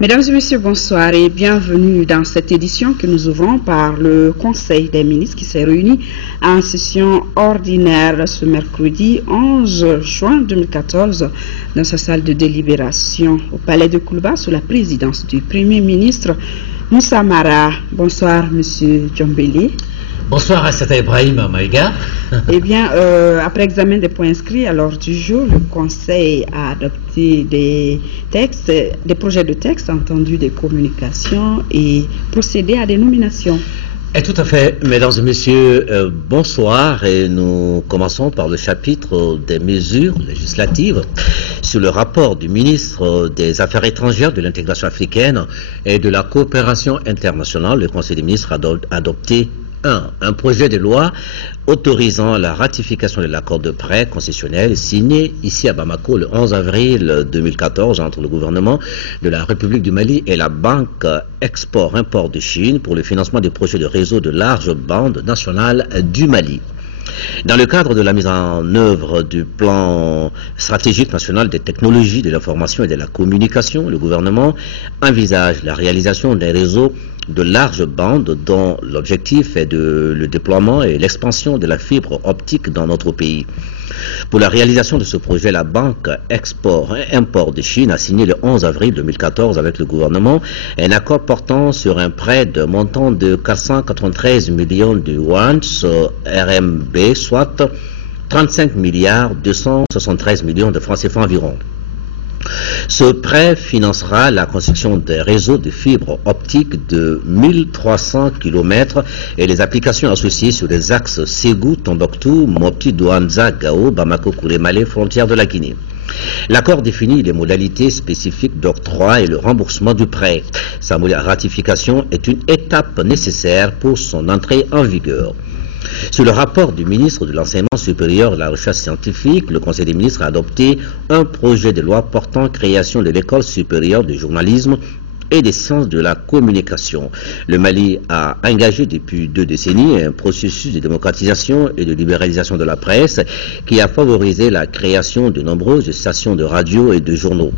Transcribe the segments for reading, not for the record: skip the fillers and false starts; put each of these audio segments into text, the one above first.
Mesdames et messieurs, bonsoir et bienvenue dans cette édition que nous ouvrons par le Conseil des ministres qui s'est réuni en session ordinaire ce mercredi 11 juin 2014 dans sa salle de délibération au Palais de Koulouba sous la présidence du Premier ministre Moussa Mara. Bonsoir, Monsieur Djombélé. Bonsoir à Ibrahim Maïga. Eh bien, après examen des points inscrits à l'ordre du jour, le Conseil a adopté des textes, des projets de texte, entendu des communications et procédé à des nominations. Et tout à fait, mesdames et messieurs, bonsoir, et nous commençons par le chapitre des mesures législatives sur le rapport du ministre des Affaires étrangères, de l'intégration africaine et de la coopération internationale. Le Conseil des ministres a adopté un projet de loi autorisant la ratification de l'accord de prêt concessionnel signé ici à Bamako le 11 avril 2014 entre le gouvernement de la République du Mali et la Banque Export-Import de Chine pour le financement des projets de réseau de large bande nationale du Mali. Dans le cadre de la mise en œuvre du plan stratégique national des technologies de l'information et de la communication, le gouvernement envisage la réalisation des réseaux de large bande dont l'objectif est le déploiement et l'expansion de la fibre optique dans notre pays. Pour la réalisation de ce projet, la Banque Export-Import de Chine a signé le 11 avril 2014 avec le gouvernement un accord portant sur un prêt de montant de 493 millions de yuan RMB, soit 35 milliards 273 millions de francs CFA environ. Ce prêt financera la construction des réseaux de fibres optiques de 1300 km et les applications associées sur les axes Ségou, Tombouctou, Mopti, Douanza, Gao, Bamako, Koulémalé, frontière de la Guinée. L'accord définit les modalités spécifiques d'octroi et le remboursement du prêt. Sa ratification est une étape nécessaire pour son entrée en vigueur. Sur le rapport du ministre de l'Enseignement supérieur et de la Recherche scientifique, le Conseil des ministres a adopté un projet de loi portant création de l'École supérieure de journalisme et des sciences de la communication. Le Mali a engagé depuis 2 décennies un processus de démocratisation et de libéralisation de la presse qui a favorisé la création de nombreuses stations de radio et de journaux.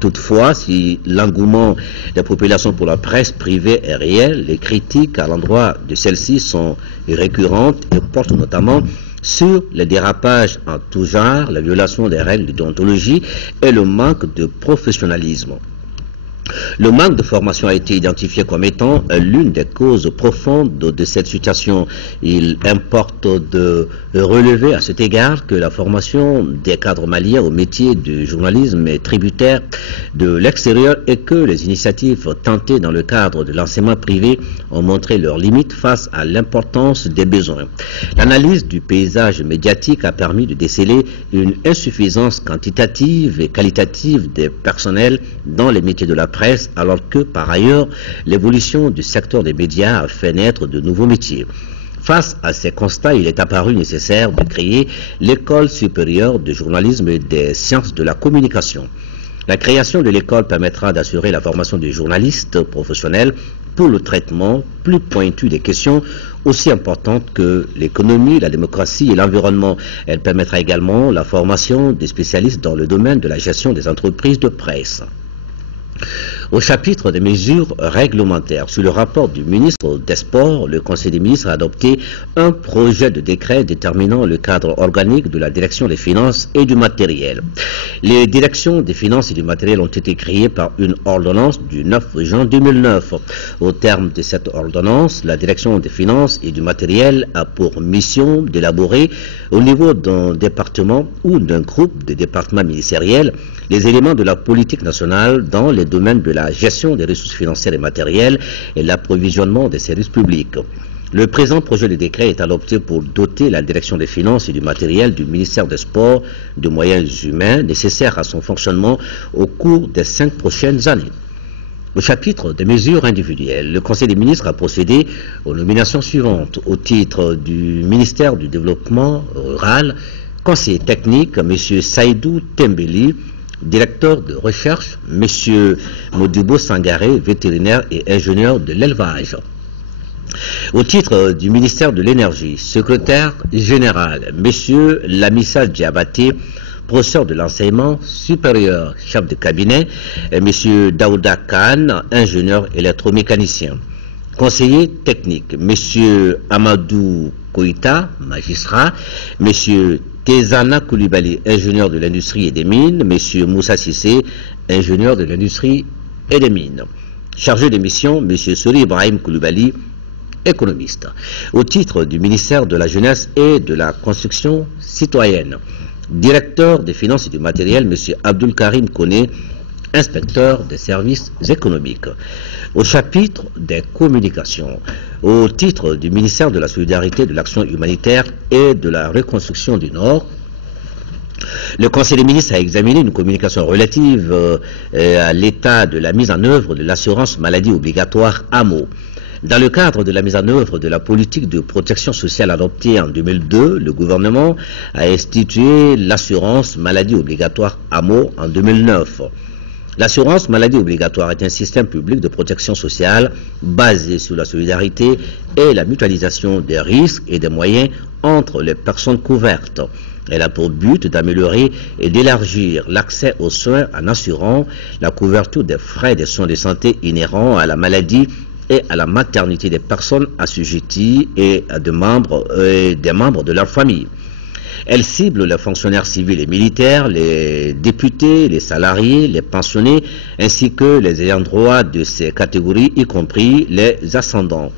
Toutefois, si l'engouement des populations pour la presse privée est réel, les critiques à l'endroit de celle-ci sont récurrentes et portent notamment sur les dérapages en tout genre, la violation des règles de déontologie et le manque de professionnalisme. Le manque de formation a été identifié comme étant l'une des causes profondes de cette situation. Il importe de relever à cet égard que la formation des cadres maliens au métier du journalisme est tributaire de l'extérieur et que les initiatives tentées dans le cadre de l'enseignement privé ont montré leurs limites face à l'importance des besoins. L'analyse du paysage médiatique a permis de déceler une insuffisance quantitative et qualitative des personnels dans les métiers de la presse, alors que, par ailleurs, l'évolution du secteur des médias a fait naître de nouveaux métiers. Face à ces constats, il est apparu nécessaire de créer l'École supérieure de journalisme et des sciences de la communication. La création de l'école permettra d'assurer la formation des journalistes professionnels pour le traitement plus pointu des questions aussi importantes que l'économie, la démocratie et l'environnement. Elle permettra également la formation des spécialistes dans le domaine de la gestion des entreprises de presse. Au chapitre des mesures réglementaires, sur le rapport du ministre des Sports, le Conseil des ministres a adopté un projet de décret déterminant le cadre organique de la direction des finances et du matériel. Les directions des finances et du matériel ont été créées par une ordonnance du 9 juin 2009. Au terme de cette ordonnance, la direction des finances et du matériel a pour mission d'élaborer au niveau d'un département ou d'un groupe de départements ministériels les éléments de la politique nationale dans les domaines de la gestion des ressources financières et matérielles et l'approvisionnement des services publics. Le présent projet de décret est adopté pour doter la direction des finances et du matériel du ministère des Sports de moyens humains nécessaires à son fonctionnement au cours des 5 prochaines années. Au chapitre des mesures individuelles, le Conseil des ministres a procédé aux nominations suivantes. Au titre du ministère du Développement rural, conseiller technique, M. Saïdou Tembeli, directeur de recherche, M. Modibo Sangaré, vétérinaire et ingénieur de l'élevage. Au titre du ministère de l'Énergie, secrétaire général, M. Lamissa Diabaté, professeur de l'enseignement supérieur, chef de cabinet, et M. Daouda Khan, ingénieur électromécanicien. Conseiller technique, M. Amadou Koïta, magistrat, M. Tezana Koulibaly, ingénieur de l'industrie et des mines, M. Moussa Sissé, ingénieur de l'industrie et des mines. Chargé de mission, M. Sori Ibrahim Koulibaly, économiste, au titre du ministère de la Jeunesse et de la Construction citoyenne. Directeur des finances et du matériel, M. Abdul Karim Kone, inspecteur des services économiques. Au chapitre des communications, au titre du ministère de la Solidarité, de l'Action humanitaire et de la Reconstruction du Nord, le Conseil des ministres a examiné une communication relative à l'état de la mise en œuvre de l'assurance maladie obligatoire AMO. Dans le cadre de la mise en œuvre de la politique de protection sociale adoptée en 2002, le gouvernement a institué l'assurance maladie obligatoire AMO en 2009. L'assurance maladie obligatoire est un système public de protection sociale basé sur la solidarité et la mutualisation des risques et des moyens entre les personnes couvertes. Elle a pour but d'améliorer et d'élargir l'accès aux soins en assurant la couverture des frais des soins de santé inhérents à la maladie et à la maternité des personnes assujetties et des membres de leur famille. Elle cible les fonctionnaires civils et militaires, les députés, les salariés, les pensionnés, ainsi que les ayants droit de ces catégories, y compris les ascendants.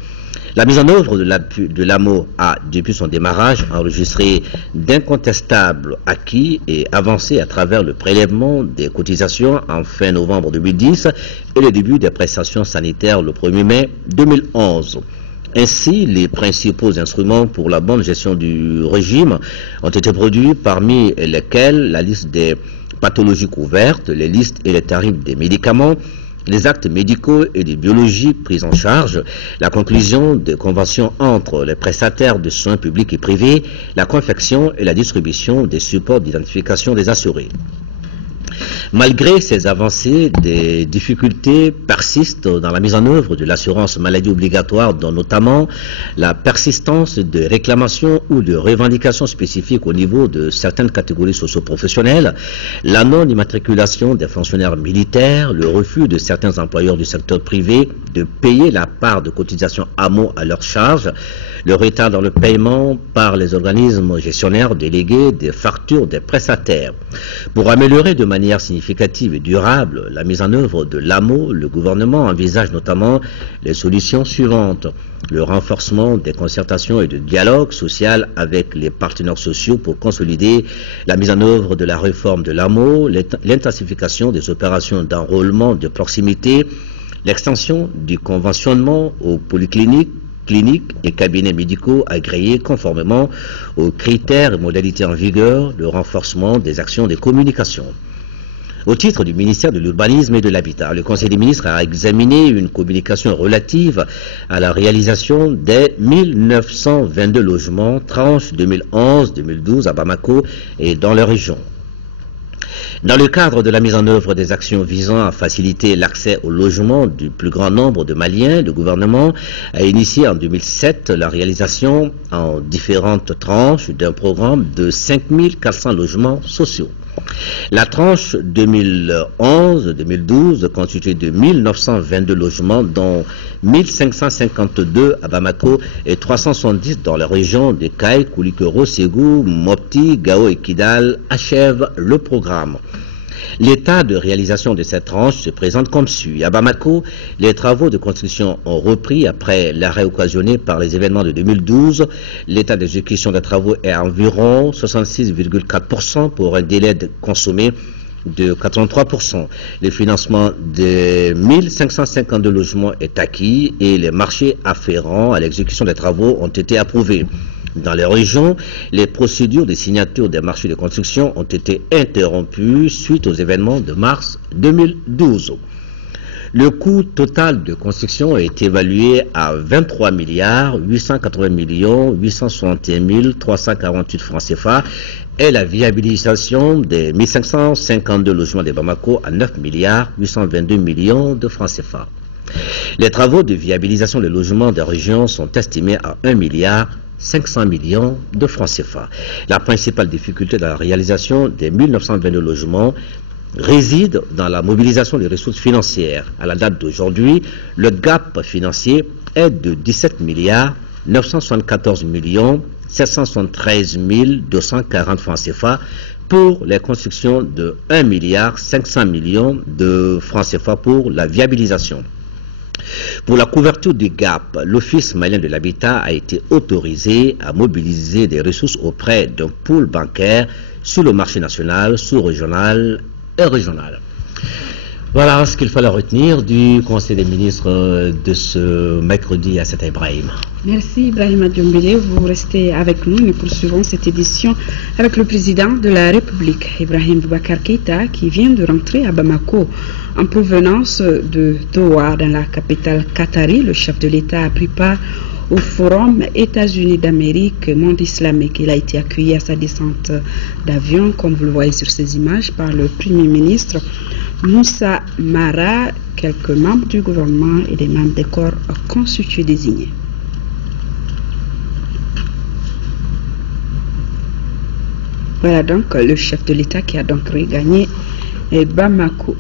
La mise en œuvre de l'AMO a, depuis son démarrage, enregistré d'incontestables acquis et avancé à travers le prélèvement des cotisations en fin novembre 2010 et le début des prestations sanitaires le 1er mai 2011. Ainsi, les principaux instruments pour la bonne gestion du régime ont été produits, parmi lesquels la liste des pathologies couvertes, les listes et les tarifs des médicaments, les actes médicaux et de biologie pris en charge, la conclusion des conventions entre les prestataires de soins publics et privés, la confection et la distribution des supports d'identification des assurés. Malgré ces avancées, des difficultés persistent dans la mise en œuvre de l'assurance maladie obligatoire, dont notamment la persistance de réclamations ou de revendications spécifiques au niveau de certaines catégories socio-professionnelles, la non-immatriculation des fonctionnaires militaires, le refus de certains employeurs du secteur privé de payer la part de cotisation AMO à leur charge, le retard dans le paiement par les organismes gestionnaires délégués des factures des prestataires. Pour améliorer de manière significative et durable la mise en œuvre de l'AMO, le gouvernement envisage notamment les solutions suivantes. Le renforcement des concertations et de dialogue social avec les partenaires sociaux pour consolider la mise en œuvre de la réforme de l'AMO, l'intensification des opérations d'enrôlement de proximité, l'extension du conventionnement aux polycliniques, cliniques et cabinets médicaux agréés conformément aux critères et modalités en vigueur, le renforcement des actions de communication. Au titre du ministère de l'Urbanisme et de l'Habitat, le Conseil des ministres a examiné une communication relative à la réalisation des 1922 logements tranche 2011-2012 à Bamako et dans la région. Dans le cadre de la mise en œuvre des actions visant à faciliter l'accès au logement du plus grand nombre de Maliens, le gouvernement a initié en 2007 la réalisation en différentes tranches d'un programme de 5400 logements sociaux. La tranche 2011-2012 constituée de 1922 logements, dont 1552 à Bamako et 370 dans la région de Kaï, Koulikoro, Ségou, Mopti, Gao et Kidal, achève le programme. L'état de réalisation de cette tranche se présente comme suit. À Bamako, les travaux de construction ont repris après l'arrêt occasionné par les événements de 2012. L'état d'exécution des travaux est à environ 66,4% pour un délai de consommé de 83%. Le financement de 1552 logements est acquis et les marchés afférents à l'exécution des travaux ont été approuvés. Dans les régions, les procédures de signature des marchés de construction ont été interrompues suite aux événements de mars 2012. Le coût total de construction est évalué à 23 880 861 348 francs CFA et la viabilisation des 1552 logements de Bamako à 9 822 millions de francs CFA. Les travaux de viabilisation des logements des régions sont estimés à 1 500 millions de francs CFA. La principale difficulté dans la réalisation des 1922 logements réside dans la mobilisation des ressources financières. À la date d'aujourd'hui, le gap financier est de 17 milliards 974 millions 773 240 francs CFA pour les constructions de 1 milliard 500 millions de francs CFA pour la viabilisation. Pour la couverture du gap, l'Office malien de l'habitat a été autorisé à mobiliser des ressources auprès d'un pool bancaire sur le marché national, sous-régional et régional. Voilà ce qu'il fallait retenir du Conseil des ministres de ce mercredi à Seta Ibrahim. Merci Ibrahima Diombele. Vous restez avec nous. Nous poursuivons cette édition avec le président de la République, Ibrahim Boubacar Keïta, qui vient de rentrer à Bamako en provenance de Doha, dans la capitale qatari. Le chef de l'État a pris part au Forum États-Unis d'Amérique, monde islamique. Il a été accueilli à sa descente d'avion, comme vous le voyez sur ces images, par le Premier ministre Moussa Mara, quelques membres du gouvernement et des membres des corps constitués désignés. Voilà donc le chef de l'État qui a donc regagné Bamako.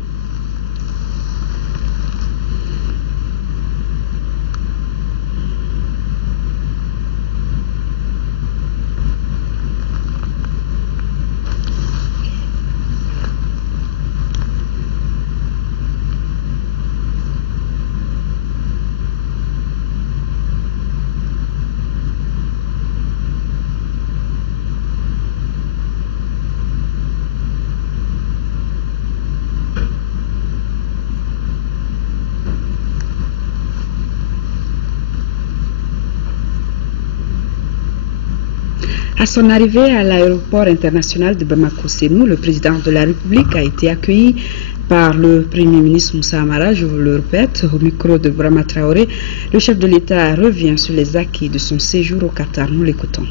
À son arrivée à l'aéroport international de Bamako-Sénou, le président de la République a été accueilli par le Premier ministre Moussa Amara. Je vous le répète, au micro de Brahma Traoré, le chef de l'État revient sur les acquis de son séjour au Qatar. Nous l'écoutons.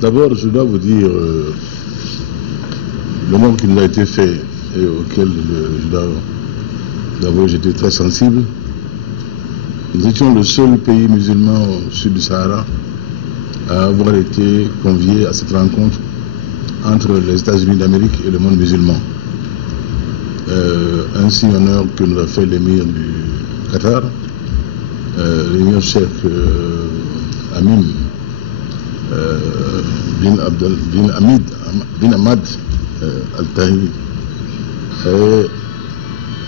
D'abord, je dois vous dire le nombre qui nous a été fait et auquel j'étais très sensible. Nous étions le seul pays musulman au sud du Sahara à avoir été convié à cette rencontre entre les États-Unis d'Amérique et le monde musulman. Un signe d'honneur que nous a fait l'émir du Qatar, l'émir Cheikh Hamim bin Ahmad Al-Tahir.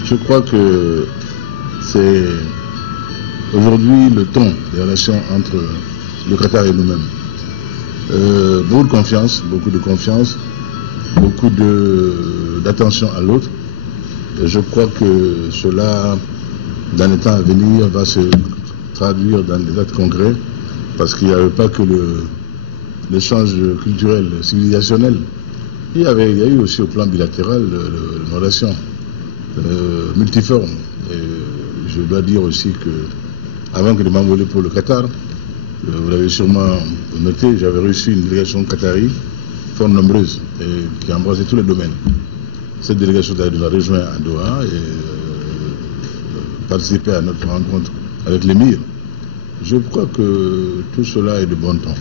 Je crois que c'est aujourd'hui le ton des relations entre le Qatar et nous-mêmes. Beaucoup de confiance, beaucoup d'attention à l'autre. Je crois que cela, dans les temps à venir, va se traduire dans des actes concrets, parce qu'il n'y avait pas que l'échange culturel, civilisationnel. Il y a eu aussi au plan bilatéral une relation multiforme. Et je dois dire aussi que, avant que de m'envoler pour le Qatar, vous l'avez sûrement noté, j'avais reçu une délégation qatari fort nombreuse et qui embrassait tous les domaines. Cette délégation nous a rejoint à Doha et participé à notre rencontre avec l'émir. Je crois que tout cela est de bon ton.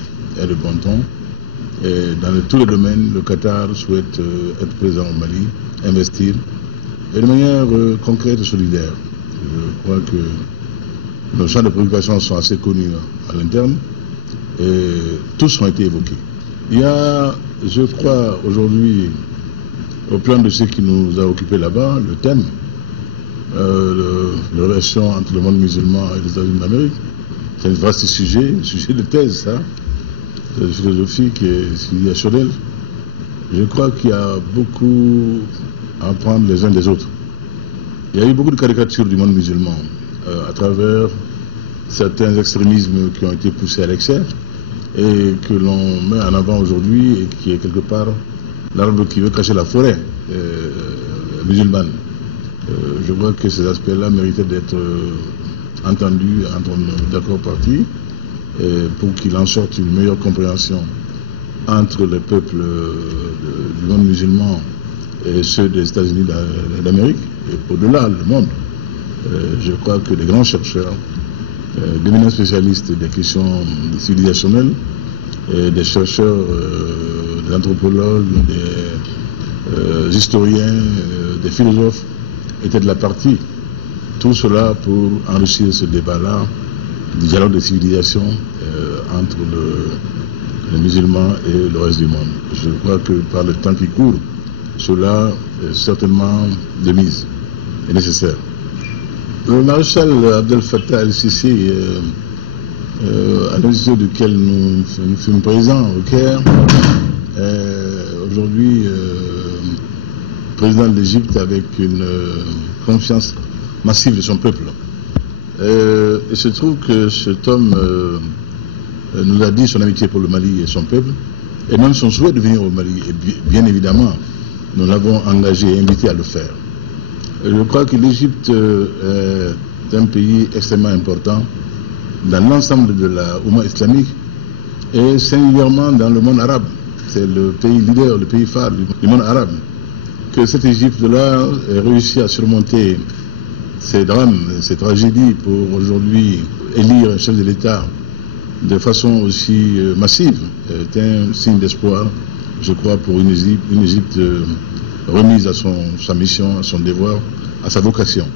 Et dans tous les domaines, le Qatar souhaite être présent au Mali, investir, et de manière concrète et solidaire. Je crois que nos champs de préoccupation sont assez connus à l'interne et tous ont été évoqués. Il y a, je crois, aujourd'hui, au plan de ce qui nous a occupés là-bas, le thème, la relation entre le monde musulman et les États-Unis d'Amérique. C'est un vaste sujet de thèse, ça, de philosophie qui est civilisationnelle. Je crois qu'il y a beaucoup à apprendre les uns des autres. Il y a eu beaucoup de caricatures du monde musulman à travers certains extrémismes qui ont été poussés à l'excès et que l'on met en avant aujourd'hui et qui est quelque part l'arbre qui veut cacher la forêt musulmane. Je vois que ces aspects-là méritaient d'être entendus entre d'accord partis pour qu'il en sorte une meilleure compréhension entre les peuples du monde musulman et ceux des États-Unis d'Amérique et au-delà, le monde. Je crois que les grands chercheurs d'éminents spécialistes des questions civilisationnelles, des chercheurs, des anthropologues, des historiens, des philosophes étaient de la partie. Tout cela pour enrichir ce débat-là, du dialogue des civilisations entre les musulmans et le reste du monde. Je crois que par le temps qui court, cela est certainement de mise et nécessaire. Le maréchal Abdel Fattah el-Sisi, à l'investiture duquel nous fûmes présents au Caire, aujourd'hui président de l'Égypte avec une confiance massive de son peuple. Il se trouve que cet homme nous a dit son amitié pour le Mali et son peuple, et même son souhait de venir au Mali. Et bien évidemment, nous l'avons engagé et invité à le faire. Et je crois que l'Égypte est un pays extrêmement important dans l'ensemble de la Oumma islamique et singulièrement dans le monde arabe. C'est le pays leader, le pays phare du monde arabe. Que cette Égypte-là ait réussi à surmonter ces drames, ces tragédies pour aujourd'hui élire un chef de l'État de façon aussi massive est un signe d'espoir, je crois, pour une Égypte remise à sa mission, à son devoir, à sa vocation.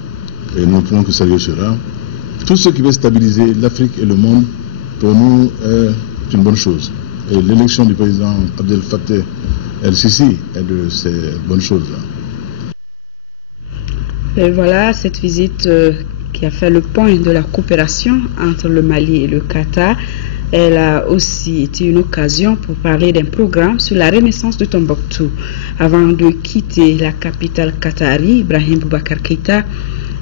Et nous ne pouvons que saluer cela. Tout ce qui veut stabiliser l'Afrique et le monde, pour nous, est une bonne chose. Et l'élection du président Abdel Fattah el-Sisi est de ces bonnes choses-là. Et voilà cette visite qui a fait le point de la coopération entre le Mali et le Qatar. Elle a aussi été une occasion pour parler d'un programme sur la renaissance de Tombouctou. Avant de quitter la capitale qatari, Ibrahim Boubacar Keïta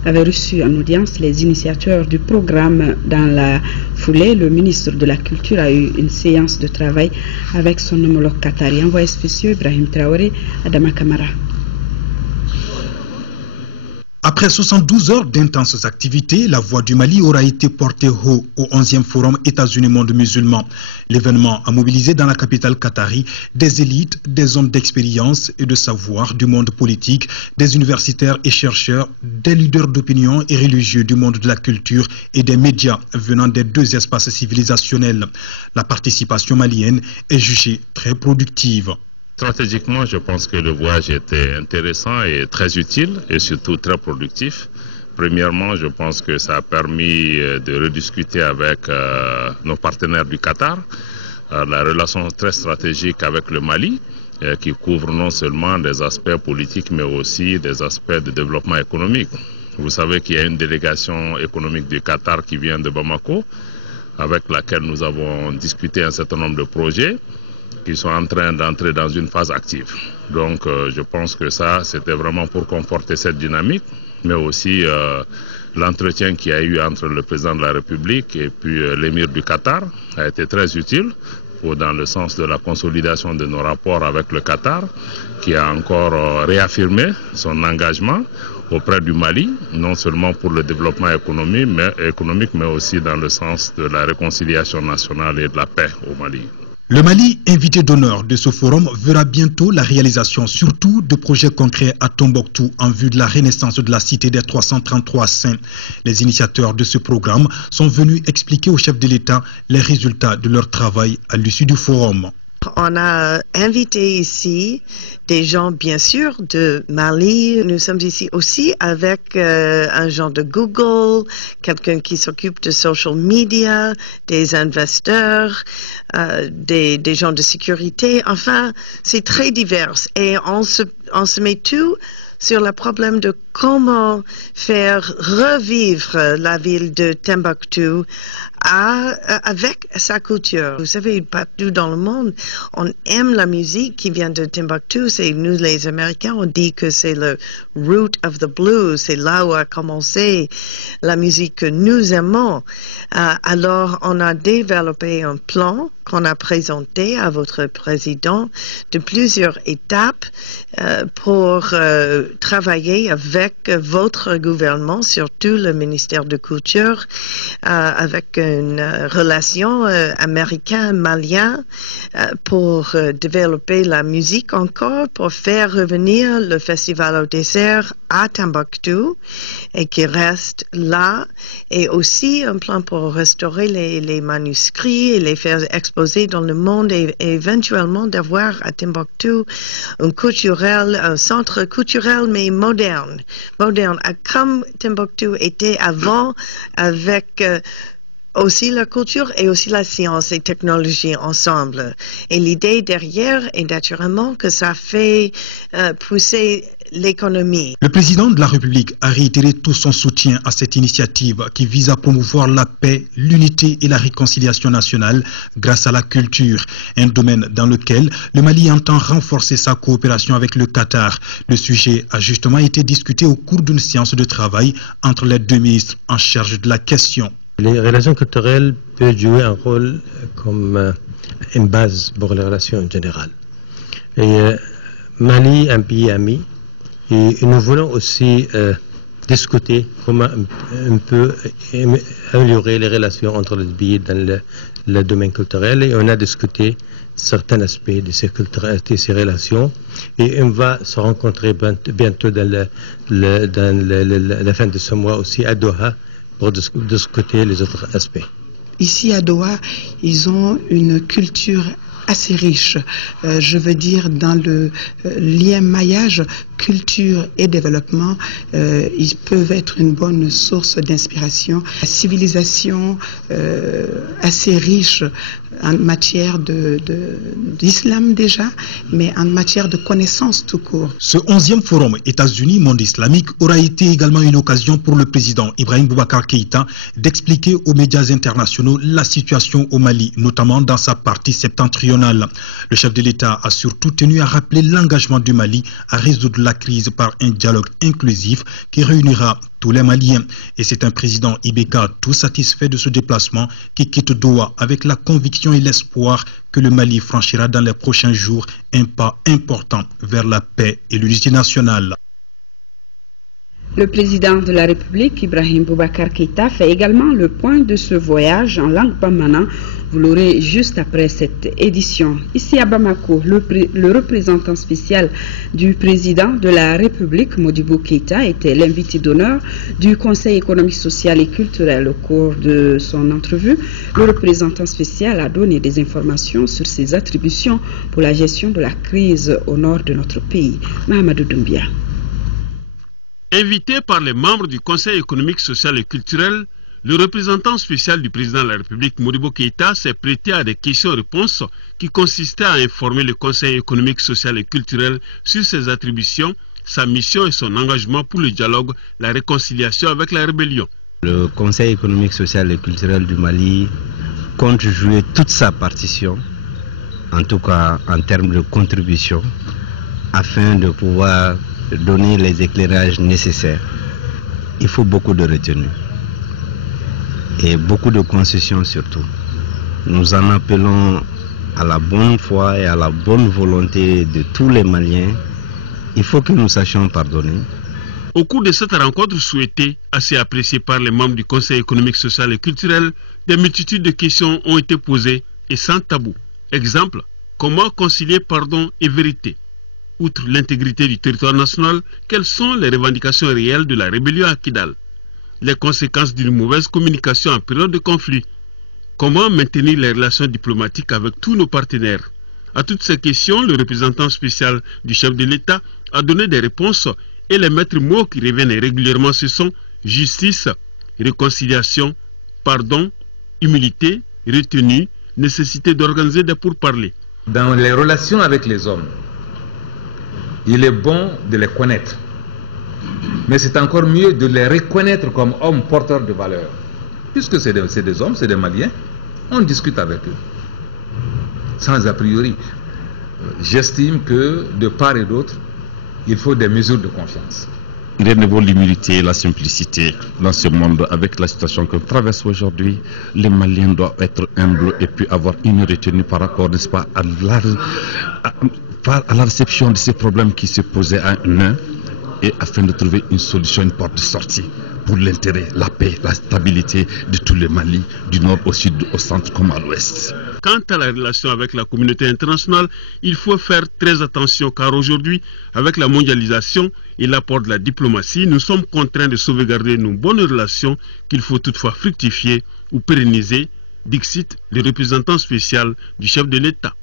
avait reçu en audience les initiateurs du programme. Dans la foulée, le ministre de la Culture a eu une séance de travail avec son homologue qatari. Envoyé spécial Ibrahim Traoré, Adama Kamara. Après 72 heures d'intenses activités, la voix du Mali aura été portée haut au 11e Forum États-Unis Monde Musulman. L'événement a mobilisé dans la capitale qatari des élites, des hommes d'expérience et de savoir du monde politique, des universitaires et chercheurs, des leaders d'opinion et religieux du monde de la culture et des médias venant des deux espaces civilisationnels. La participation malienne est jugée très productive. Stratégiquement, je pense que le voyage était intéressant et très utile et surtout très productif. Premièrement, je pense que ça a permis de rediscuter avec nos partenaires du Qatar, la relation très stratégique avec le Mali, qui couvre non seulement des aspects politiques mais aussi des aspects de développement économique. Vous savez qu'il y a une délégation économique du Qatar qui vient de Bamako, avec laquelle nous avons discuté un certain nombre de projets qui sont en train d'entrer dans une phase active. Donc je pense que ça, c'était vraiment pour conforter cette dynamique, mais aussi l'entretien qu'il y a eu entre le président de la République et puis l'émir du Qatar a été très utile dans le sens de la consolidation de nos rapports avec le Qatar, qui a encore réaffirmé son engagement auprès du Mali, non seulement pour le développement économique, mais aussi dans le sens de la réconciliation nationale et de la paix au Mali. Le Mali, invité d'honneur de ce forum, verra bientôt la réalisation surtout de projets concrets à Tombouctou en vue de la renaissance de la cité des 333 saints. Les initiateurs de ce programme sont venus expliquer au chef de l'État les résultats de leur travail à l'issue du forum. On a invité ici des gens, bien sûr, de Mali. Nous sommes ici aussi avec un genre de Google, quelqu'un qui s'occupe de social media, des investisseurs, des gens de sécurité. Enfin, c'est très divers. Et on se met tout sur le problème de comment faire revivre la ville de Tombouctou avec sa culture. Vous savez, partout dans le monde, on aime la musique qui vient de Tombouctou. C'est nous, les Américains, on dit que c'est le root of the blues. C'est là où a commencé la musique que nous aimons. Alors, on a développé un plan qu'on a présenté à votre président de plusieurs étapes pour travailler avec votre gouvernement, surtout le ministère de Culture, avec une relation américain-malien pour développer la musique encore, pour faire revenir le Festival au désert à Tombouctou et qui reste là, et aussi un plan pour restaurer les manuscrits et les faire exposer dans le monde et éventuellement d'avoir à Tombouctou un centre culturel mais moderne, comme Tombouctou était avant, avec aussi la culture et aussi la science et technologie ensemble. Et l'idée derrière est naturellement que ça fait pousser l'économie. Le président de la République a réitéré tout son soutien à cette initiative qui vise à promouvoir la paix, l'unité et la réconciliation nationale grâce à la culture, un domaine dans lequel le Mali entend renforcer sa coopération avec le Qatar. Le sujet a justement été discuté au cours d'une séance de travail entre les deux ministres en charge de la question. Les relations culturelles peuvent jouer un rôle comme une base pour les relations en général. Et Mali, un pays ami, et nous voulons aussi discuter comment on peut améliorer les relations entre les pays dans le domaine culturel. Et on a discuté certains aspects de ces relations. Et on va se rencontrer bientôt dans la fin de ce mois aussi à Doha pour discuter les autres aspects. Ici à Doha, ils ont une culture assez riche, je veux dire dans le lien maillage culture et développement, ils peuvent être une bonne source d'inspiration. La civilisation assez riche en matière d'islam déjà, mais en matière de connaissances tout court. Ce 11e forum États-Unis monde islamique aura été également une occasion pour le président Ibrahim Boubacar Keïta d'expliquer aux médias internationaux la situation au Mali, notamment dans sa partie septentrionale. Le chef de l'État a surtout tenu à rappeler l'engagement du Mali à résoudre la crise par un dialogue inclusif qui réunira tous les Maliens. Et c'est un président Ibeka tout satisfait de ce déplacement qui quitte Doha avec la conviction et l'espoir que le Mali franchira dans les prochains jours un pas important vers la paix et l'unité nationale. Le président de la République, Ibrahim Boubacar Keïta, fait également le point de ce voyage en langue bamana. Vous l'aurez juste après cette édition. Ici à Bamako, le représentant spécial du président de la République, Modibo Keïta, était l'invité d'honneur du Conseil économique, social et culturel. Au cours de son entrevue, le représentant spécial a donné des informations sur ses attributions pour la gestion de la crise au nord de notre pays. Mahamadou Doumbia. Invité par les membres du Conseil économique, social et culturel, le représentant spécial du président de la République, Modibo Keïta, s'est prêté à des questions-réponses qui consistaient à informer le Conseil économique, social et culturel sur ses attributions, sa mission et son engagement pour le dialogue, la réconciliation avec la rébellion. Le Conseil économique, social et culturel du Mali compte jouer toute sa partition, en tout cas en termes de contribution, afin de pouvoir donner les éclairages nécessaires. Il faut beaucoup de retenue et beaucoup de concessions surtout. Nous en appelons à la bonne foi et à la bonne volonté de tous les Maliens. Il faut que nous sachions pardonner. Au cours de cette rencontre souhaitée, assez appréciée par les membres du Conseil économique, social et culturel, des multitudes de questions ont été posées et sans tabou. Exemple, comment concilier pardon et vérité? Outre l'intégrité du territoire national, quelles sont les revendications réelles de la rébellion à Kidal? Les conséquences d'une mauvaise communication en période de conflit? Comment maintenir les relations diplomatiques avec tous nos partenaires? À toutes ces questions, le représentant spécial du chef de l'État a donné des réponses et les maîtres mots qui reviennent régulièrement ce sont justice, réconciliation, pardon, humilité, retenue, nécessité d'organiser des pourparlers. Dans les relations avec les hommes, il est bon de les connaître, mais c'est encore mieux de les reconnaître comme hommes porteurs de valeurs. Puisque c'est des hommes, c'est des Maliens, on discute avec eux, sans a priori. J'estime que de part et d'autre, il faut des mesures de confiance. Rien ne vaut l'humilité et la simplicité dans ce monde. Avec la situation que traverse aujourd'hui, les Maliens doivent être humbles et puis avoir une retenue par rapport, n'est-ce pas, à la réception de ces problèmes qui se posaient à un et afin de trouver une solution, une porte de sortie pour l'intérêt, la paix, la stabilité de tout le Mali, du nord au sud, au centre comme à l'ouest. Quant à la relation avec la communauté internationale, il faut faire très attention car aujourd'hui, avec la mondialisation et l'apport de la diplomatie, nous sommes contraints de sauvegarder nos bonnes relations qu'il faut toutefois fructifier ou pérenniser, dixit le représentant spécial du chef de l'État.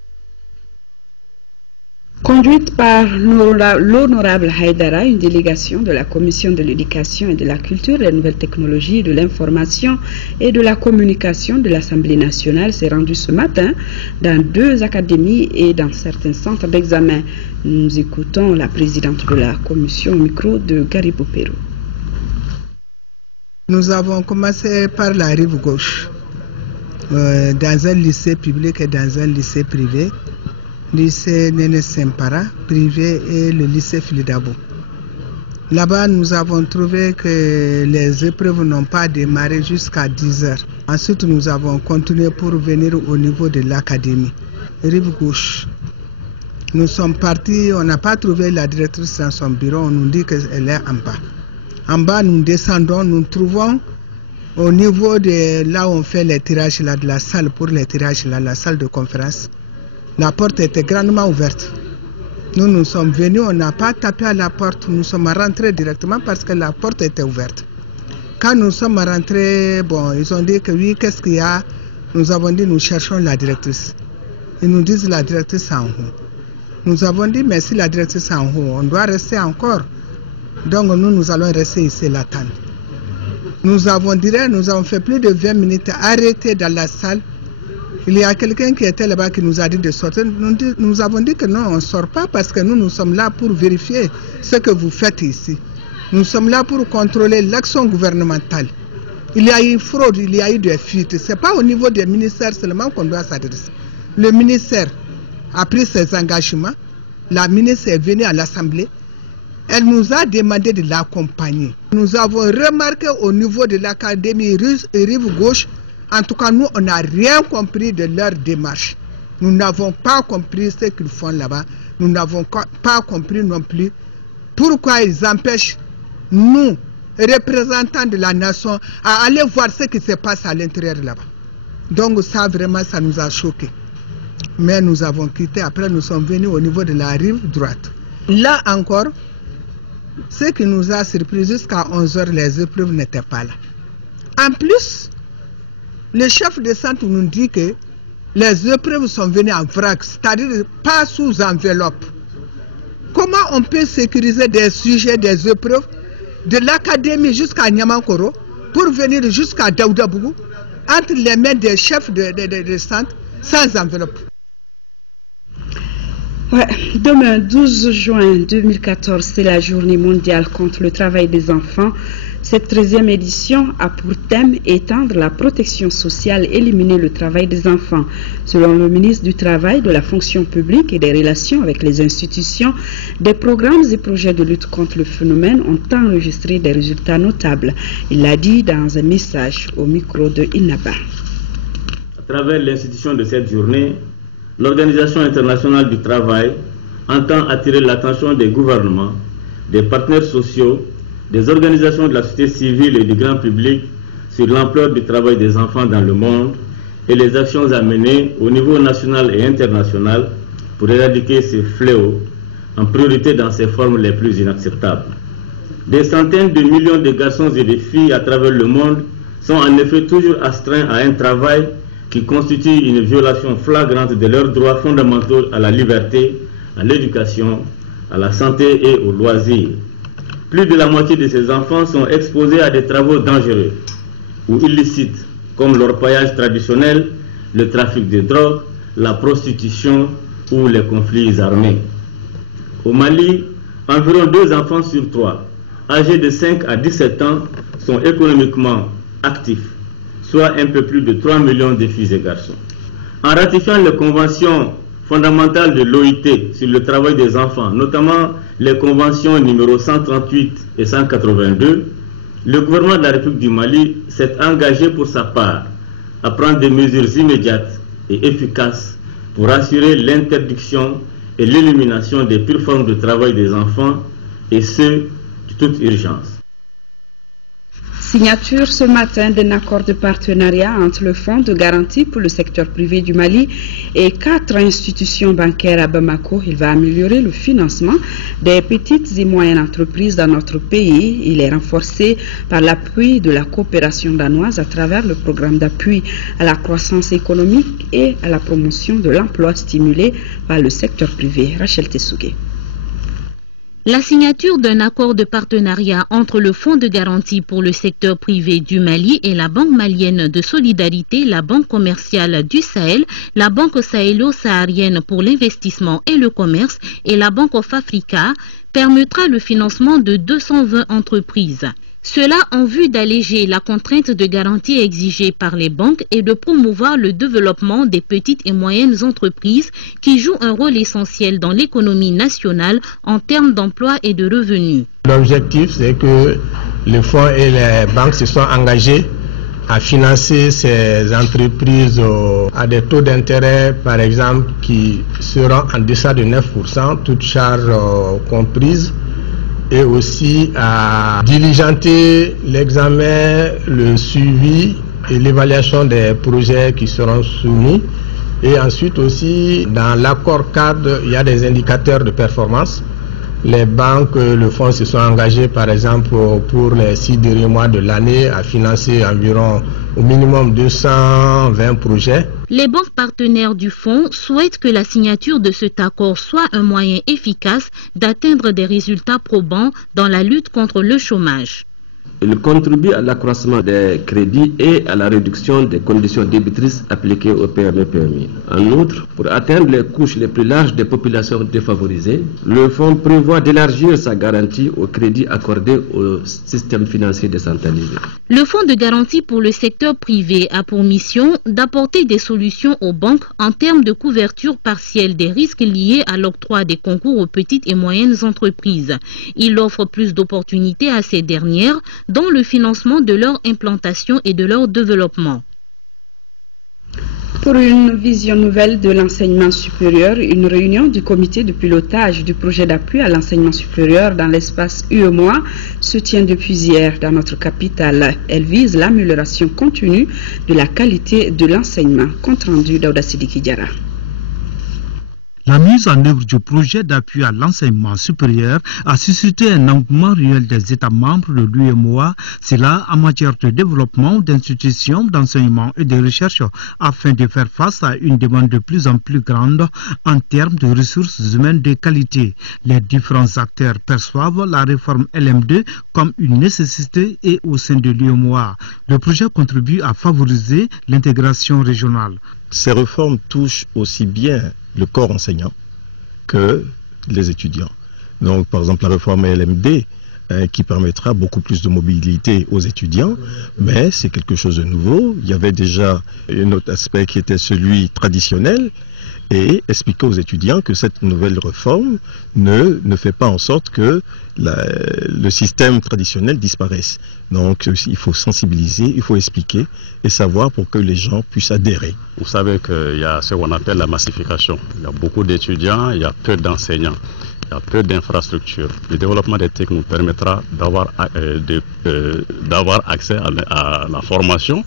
Conduite par l'honorable Haïdara, une délégation de la Commission de l'éducation et de la culture, des nouvelles technologies, de l'information et de la communication de l'Assemblée nationale s'est rendue ce matin dans 2 académies et dans certains centres d'examen. Nous écoutons la présidente de la commission au micro de Garibou Pérou. Nous avons commencé par la rive gauche, dans un lycée public et dans un lycée privé. Lycée Néné Sempara, privé, et le lycée Filidabo. Là-bas, nous avons trouvé que les épreuves n'ont pas démarré jusqu'à 10 h. Ensuite, nous avons continué pour venir au niveau de l'académie, rive gauche. Nous sommes partis, on n'a pas trouvé la directrice dans son bureau, on nous dit qu'elle est en bas. En bas, nous descendons, nous trouvons au niveau de là où on fait les tirages, là, de la salle pour les tirages, là, la salle de conférence. La porte était grandement ouverte. Nous sommes venus, on n'a pas tapé à la porte, nous sommes rentrés directement parce que la porte était ouverte. Quand nous sommes rentrés, bon, ils ont dit que oui, qu'est-ce qu'il y a? Nous avons dit, nous cherchons la directrice. Ils nous disent la directrice en haut. Nous avons dit, mais si la directrice en haut, on doit rester encore. Donc nous allons rester ici l'attendre. Nous avons fait plus de 20 minutes arrêtés dans la salle. Il y a quelqu'un qui était là-bas qui nous a dit de sortir. Nous avons dit que non, on ne sort pas parce que nous sommes là pour vérifier ce que vous faites ici. Nous sommes là pour contrôler l'action gouvernementale. Il y a eu fraude, il y a eu des fuites. Ce n'est pas au niveau des ministères seulement qu'on doit s'adresser. Le ministère a pris ses engagements. La ministre est venue à l'Assemblée. Elle nous a demandé de l'accompagner. Nous avons remarqué au niveau de l'académie rive gauche. En tout cas, nous, on n'a rien compris de leur démarche. Nous n'avons pas compris ce qu'ils font là-bas. Nous n'avons pas compris non plus pourquoi ils empêchent nous, représentants de la nation, à aller voir ce qui se passe à l'intérieur là-bas. Donc ça, vraiment, ça nous a choqués. Mais nous avons quitté. Après, nous sommes venus au niveau de la rive droite. Là encore, ce qui nous a surpris, jusqu'à 11 h, les épreuves n'étaient pas là. En plus, le chef de centre nous dit que les épreuves sont venues en vrac, c'est-à-dire pas sous enveloppe. Comment on peut sécuriser des sujets, des épreuves de l'académie jusqu'à Niamankoro pour venir jusqu'à Daoudabougou entre les mains des chefs de centre sans enveloppe? Ouais. Demain, 12 juin 2014, c'est la journée mondiale contre le travail des enfants. Cette 13e édition a pour thème étendre la protection sociale, éliminer le travail des enfants. Selon le ministre du Travail, de la fonction publique et des relations avec les institutions, des programmes et projets de lutte contre le phénomène ont enregistré des résultats notables. Il l'a dit dans un message au micro de Inaba. À travers l'institution de cette journée, l'Organisation internationale du travail entend attirer l'attention des gouvernements, des partenaires sociaux, des organisations de la société civile et du grand public sur l'ampleur du travail des enfants dans le monde et les actions à mener au niveau national et international pour éradiquer ces fléaux, en priorité dans ses formes les plus inacceptables. Des centaines de millions de garçons et de filles à travers le monde sont en effet toujours astreints à un travail qui constitue une violation flagrante de leurs droits fondamentaux à la liberté, à l'éducation, à la santé et aux loisirs. Plus de la moitié de ces enfants sont exposés à des travaux dangereux ou illicites, comme l'orpaillage traditionnel, le trafic de drogue, la prostitution ou les conflits armés. Au Mali, environ 2 enfants sur 3, âgés de 5 à 17 ans, sont économiquement actifs, soit un peu plus de 3 millions de filles et garçons. En ratifiant les conventions fondamentales de l'OIT sur le travail des enfants, notamment les conventions numéro 138 et 182, le gouvernement de la République du Mali s'est engagé pour sa part à prendre des mesures immédiates et efficaces pour assurer l'interdiction et l'élimination des pires formes de travail des enfants, et ce, de toute urgence. Signature ce matin d'un accord de partenariat entre le Fonds de garantie pour le secteur privé du Mali et 4 institutions bancaires à Bamako. Il va améliorer le financement des petites et moyennes entreprises dans notre pays. Il est renforcé par l'appui de la coopération danoise à travers le programme d'appui à la croissance économique et à la promotion de l'emploi stimulé par le secteur privé. Rachel Tessougué. La signature d'un accord de partenariat entre le Fonds de garantie pour le secteur privé du Mali et la Banque malienne de solidarité, la Banque commerciale du Sahel, la Banque sahélo-saharienne pour l'investissement et le commerce et la Banque of Africa permettra le financement de 220 entreprises. Cela en vue d'alléger la contrainte de garantie exigée par les banques et de promouvoir le développement des petites et moyennes entreprises qui jouent un rôle essentiel dans l'économie nationale en termes d'emploi et de revenus. L'objectif, c'est que les fonds et les banques se sont engagés à financer ces entreprises à des taux d'intérêt, par exemple, qui seront en deçà de 9%, toutes charges comprises, et aussi à diligenter l'examen, le suivi et l'évaluation des projets qui seront soumis. Et ensuite aussi, dans l'accord cadre, il y a des indicateurs de performance. Les banques, le fonds se sont engagés, par exemple, pour les 6 derniers mois de l'année à financer environ au minimum 220 projets. Les banques partenaires du fonds souhaitent que la signature de cet accord soit un moyen efficace d'atteindre des résultats probants dans la lutte contre le chômage. Il contribue à l'accroissement des crédits et à la réduction des conditions débitrices appliquées aux PME-PMI. En outre, pour atteindre les couches les plus larges des populations défavorisées, le fonds prévoit d'élargir sa garantie aux crédits accordés au système financier décentralisé. Le fonds de garantie pour le secteur privé a pour mission d'apporter des solutions aux banques en termes de couverture partielle des risques liés à l'octroi des concours aux petites et moyennes entreprises. Il offre plus d'opportunités à ces dernières dans le financement de leur implantation et de leur développement. Pour une vision nouvelle de l'enseignement supérieur, une réunion du comité de pilotage du projet d'appui à l'enseignement supérieur dans l'espace UEMOA se tient depuis hier dans notre capitale. Elle vise l'amélioration continue de la qualité de l'enseignement. Compte rendu d'Aouda Sidiki Diarra. La mise en œuvre du projet d'appui à l'enseignement supérieur a suscité un engouement réel des États membres de l'UEMOA, cela en matière de développement d'institutions d'enseignement et de recherche, afin de faire face à une demande de plus en plus grande en termes de ressources humaines de qualité. Les différents acteurs perçoivent la réforme LM2 comme une nécessité et au sein de l'UEMOA. Le projet contribue à favoriser l'intégration régionale. Ces réformes touchent aussi bien le corps enseignant que les étudiants. Donc, par exemple, la réforme LMD qui permettra beaucoup plus de mobilité aux étudiants, mais c'est quelque chose de nouveau. Il y avait déjà un autre aspect qui était celui traditionnel, et expliquer aux étudiants que cette nouvelle réforme ne fait pas en sorte que le système traditionnel disparaisse. Donc il faut sensibiliser, il faut expliquer et savoir pour que les gens puissent adhérer. Vous savez qu'il y a ce qu'on appelle la massification. Il y a beaucoup d'étudiants, il y a peu d'enseignants, il y a peu d'infrastructures. Le développement des techs nous permettra d'avoir accès à la formation,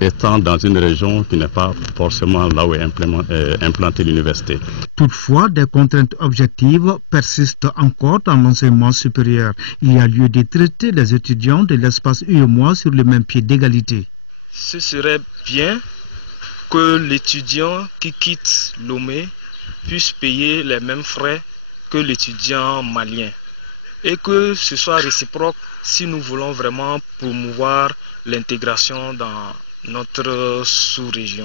étant dans une région qui n'est pas forcément là où est implantée l'université. Toutefois, des contraintes objectives persistent encore dans l'enseignement supérieur. Il y a lieu de traiter les étudiants de l'espace UEMOA sur le même pied d'égalité. Ce serait bien que l'étudiant qui quitte Lomé puisse payer les mêmes frais que l'étudiant malien et que ce soit réciproque si nous voulons vraiment promouvoir l'intégration dans notre sous-région.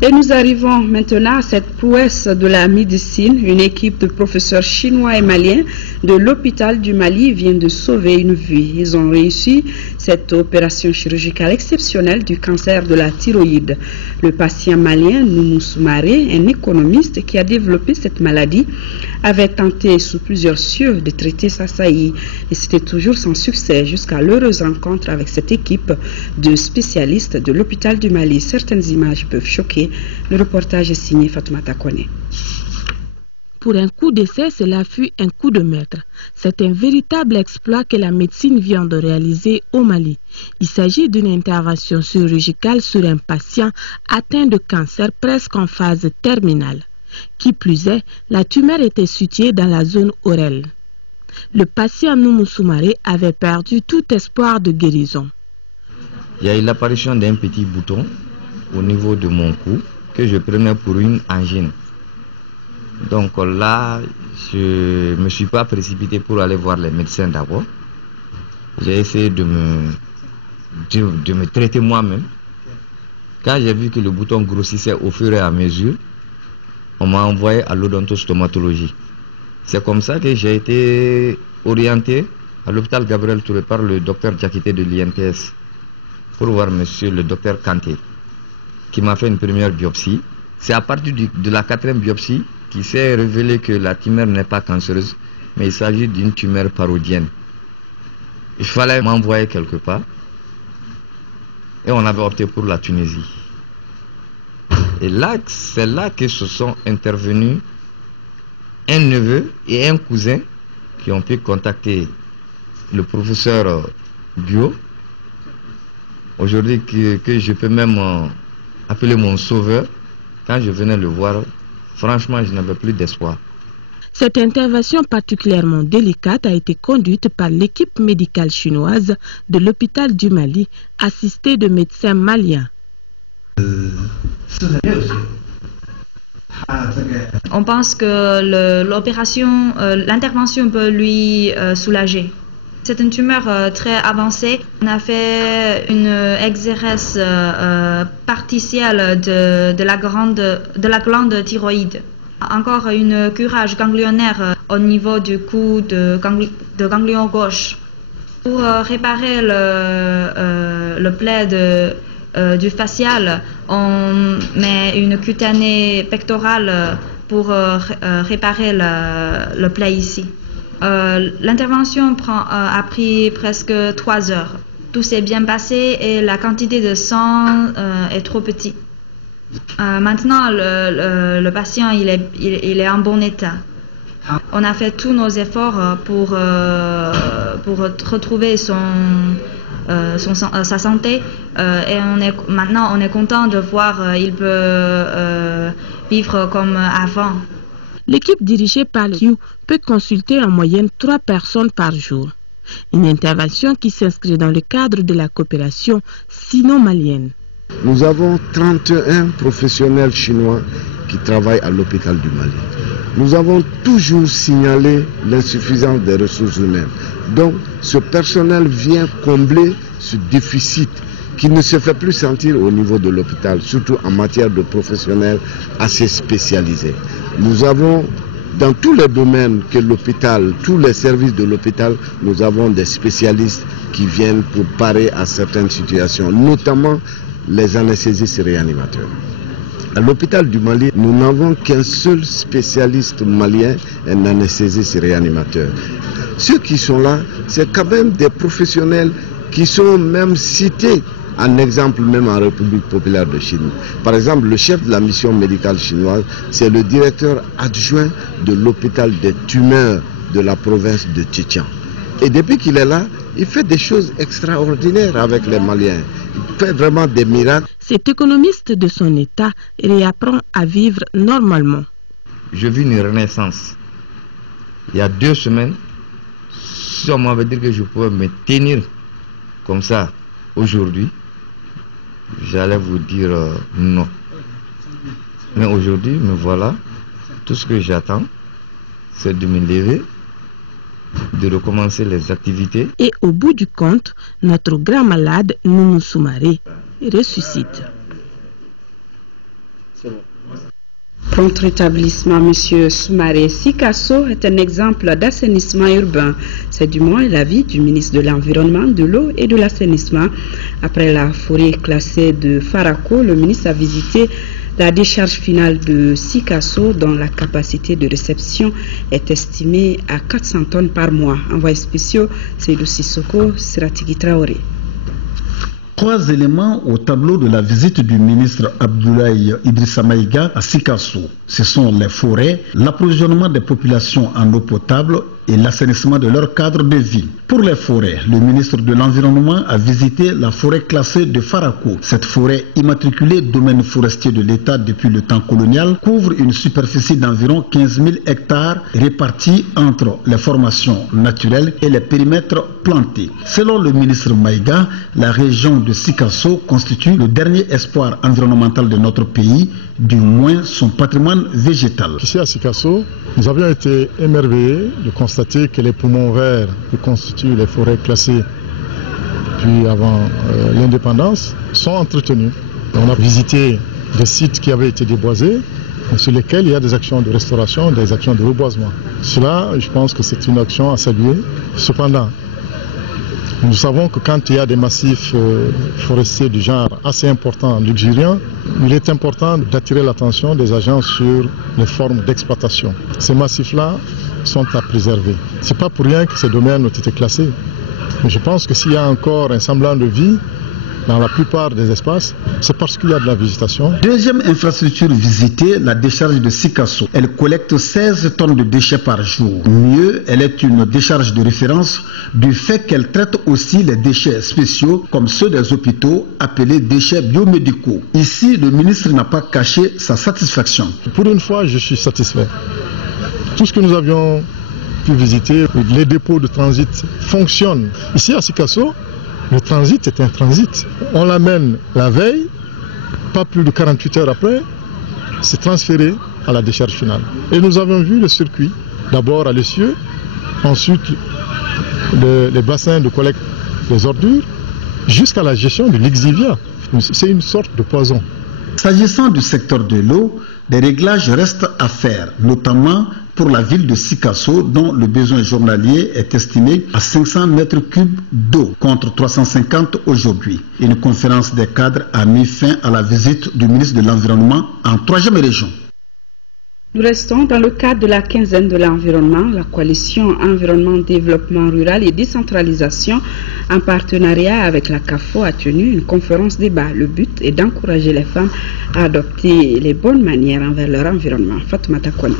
Et nous arrivons maintenant à cette prouesse de la médecine. Une équipe de professeurs chinois et maliens de l'hôpital du Mali vient de sauver une vie. Ils ont réussi cette opération chirurgicale exceptionnelle du cancer de la thyroïde. Le patient malien Noumou Soumaré, un économiste qui a développé cette maladie, avait tenté sous plusieurs cieux de traiter sa saillie. Et c'était toujours sans succès jusqu'à l'heureuse rencontre avec cette équipe de spécialistes de l'hôpital du Mali. Certaines images peuvent choquer. Le reportage est signé Fatoumata Kone. pour un coup d'essai, cela fut un coup de maître. C'est un véritable exploit que la médecine vient de réaliser au Mali. Il s'agit d'une intervention chirurgicale sur un patient atteint de cancer presque en phase terminale. Qui plus est, la tumeur était située dans la zone orale. Le patient Noumou Soumaré avait perdu tout espoir de guérison. Il y a eu l'apparition d'un petit bouton au niveau de mon cou que je prenais pour une angine. Donc là, je ne me suis pas précipité pour aller voir les médecins d'abord. J'ai essayé de me traiter moi-même. Quand j'ai vu que le bouton grossissait au fur et à mesure, on m'a envoyé à l'odontostomatologie. C'est comme ça que j'ai été orienté à l'hôpital Gabriel Touré par le docteur Diakité de l'INTS pour voir monsieur le docteur Kanté, qui m'a fait une première biopsie. C'est à partir de la 4e biopsie qu'il s'est révélé que la tumeur n'est pas cancéreuse, mais il s'agit d'une tumeur parodienne. Il fallait m'envoyer quelque part et on avait opté pour la Tunisie. Et là, c'est là que se sont intervenus un neveu et un cousin qui ont pu contacter le professeur Bio, aujourd'hui que je peux même appeler mon sauveur. Quand je venais le voir, franchement, je n'avais plus d'espoir. Cette intervention particulièrement délicate a été conduite par l'équipe médicale chinoise de l'hôpital du Mali, assistée de médecins maliens. On pense que l'intervention peut lui soulager. C'est une tumeur très avancée. On a fait une exérèse particielle de la glande thyroïde. Encore une curage ganglionnaire au niveau du cou de ganglion gauche. Pour réparer le plaie du facial, on met une cutanée pectorale pour réparer le plaie ici. L'intervention a pris presque 3 heures. Tout s'est bien passé et la quantité de sang est trop petite. Maintenant, le patient il est en bon état. On a fait tous nos efforts pour retrouver sa santé et maintenant on est content de voir qu'il peut vivre comme avant. L'équipe dirigée par le Q peut consulter en moyenne 3 personnes par jour. Une intervention qui s'inscrit dans le cadre de la coopération sino-malienne. Nous avons 31 professionnels chinois qui travaillent à l'hôpital du Mali. Nous avons toujours signalé l'insuffisance des ressources humaines. Donc ce personnel vient combler ce déficit qui ne se fait plus sentir au niveau de l'hôpital, surtout en matière de professionnels assez spécialisés. Nous avons dans tous les domaines que l'hôpital, tous les services de l'hôpital, nous avons des spécialistes qui viennent pour parer à certaines situations, notamment les anesthésistes réanimateurs. À l'hôpital du Mali, nous n'avons qu'un seul spécialiste malien, un anesthésiste réanimateur. Ceux qui sont là, c'est quand même des professionnels qui sont même cités en exemple même en République populaire de Chine. Par exemple, le chef de la mission médicale chinoise, c'est le directeur adjoint de l'hôpital des tumeurs de la province de Tchétchan. Et depuis qu'il est là, il fait des choses extraordinaires avec les Maliens. Il fait vraiment des miracles. Cet économiste de son état réapprend à vivre normalement. Je vis une renaissance. Il y a 2 semaines, si on m'avait dit que je pouvais me tenir comme ça aujourd'hui, j'allais vous dire non. Mais aujourd'hui, me voilà. Tout ce que j'attends, c'est de me lever, de recommencer les activités. Et au bout du compte, notre grand malade, Noumou Soumaré, ressuscite. Prompt rétablissement, M. Soumaré. Sikasso est un exemple d'assainissement urbain. C'est du moins l'avis du ministre de l'Environnement, de l'Eau et de l'Assainissement. Après la forêt classée de Farako, le ministre a visité la décharge finale de Sikasso, dont la capacité de réception est estimée à 400 tonnes par mois. Envoyé spécial, Seydou Sissoko, Siratigui Traoré. 3 éléments au tableau de la visite du ministre Abdoulaye Idrissa Maïga à Sikasso. Ce sont les forêts, l'approvisionnement des populations en eau potable et l'assainissement de leur cadre de vie. Pour les forêts, le ministre de l'Environnement a visité la forêt classée de Farako. Cette forêt immatriculée domaine forestier de l'État depuis le temps colonial couvre une superficie d'environ 15 000 hectares répartis entre les formations naturelles et les périmètres plantés. Selon le ministre Maïga, la région de Sikasso constitue le dernier espoir environnemental de notre pays, du moins son patrimoine végétal. Ici à Sikasso, nous avions été émerveillés de constater que les poumons verts qui constituent les forêts classées depuis avant l'indépendance sont entretenus. On a visité des sites qui avaient été déboisés, sur lesquels il y a des actions de restauration, des actions de reboisement. Cela, je pense que c'est une action à saluer. Cependant, nous savons que quand il y a des massifs forestiers du genre assez importants, luxuriants, il est important d'attirer l'attention des agents sur les formes d'exploitation. Ces massifs-là sont à préserver. Ce n'est pas pour rien que ces domaines ont été classés. Mais je pense que s'il y a encore un semblant de vie dans la plupart des espaces, c'est parce qu'il y a de la végétation. Deuxième infrastructure visitée, la décharge de Sikasso. Elle collecte 16 tonnes de déchets par jour. Mieux, elle est une décharge de référence du fait qu'elle traite aussi les déchets spéciaux comme ceux des hôpitaux appelés déchets biomédicaux. Ici, le ministre n'a pas caché sa satisfaction. Pour une fois, je suis satisfait. Tout ce que nous avions pu visiter, les dépôts de transit fonctionnent. Ici à Sikasso, le transit est un transit. On l'amène la veille, pas plus de 48 heures après, c'est transféré à la décharge finale. Et nous avons vu le circuit, d'abord à l'essieu, ensuite les bassins de collecte des ordures, jusqu'à la gestion de l'exivia. C'est une sorte de poison. S'agissant du secteur de l'eau, des réglages restent à faire, notamment pour la ville de Sikasso, dont le besoin journalier est estimé à 500 mètres cubes d'eau, contre 350 aujourd'hui. Une conférence des cadres a mis fin à la visite du ministre de l'Environnement en 3e région. Nous restons dans le cadre de la quinzaine de l'environnement. La coalition Environnement, Développement Rural et Décentralisation, en partenariat avec la CAFO, a tenu une conférence débat. Le but est d'encourager les femmes à adopter les bonnes manières envers leur environnement. Fatoumata Kone.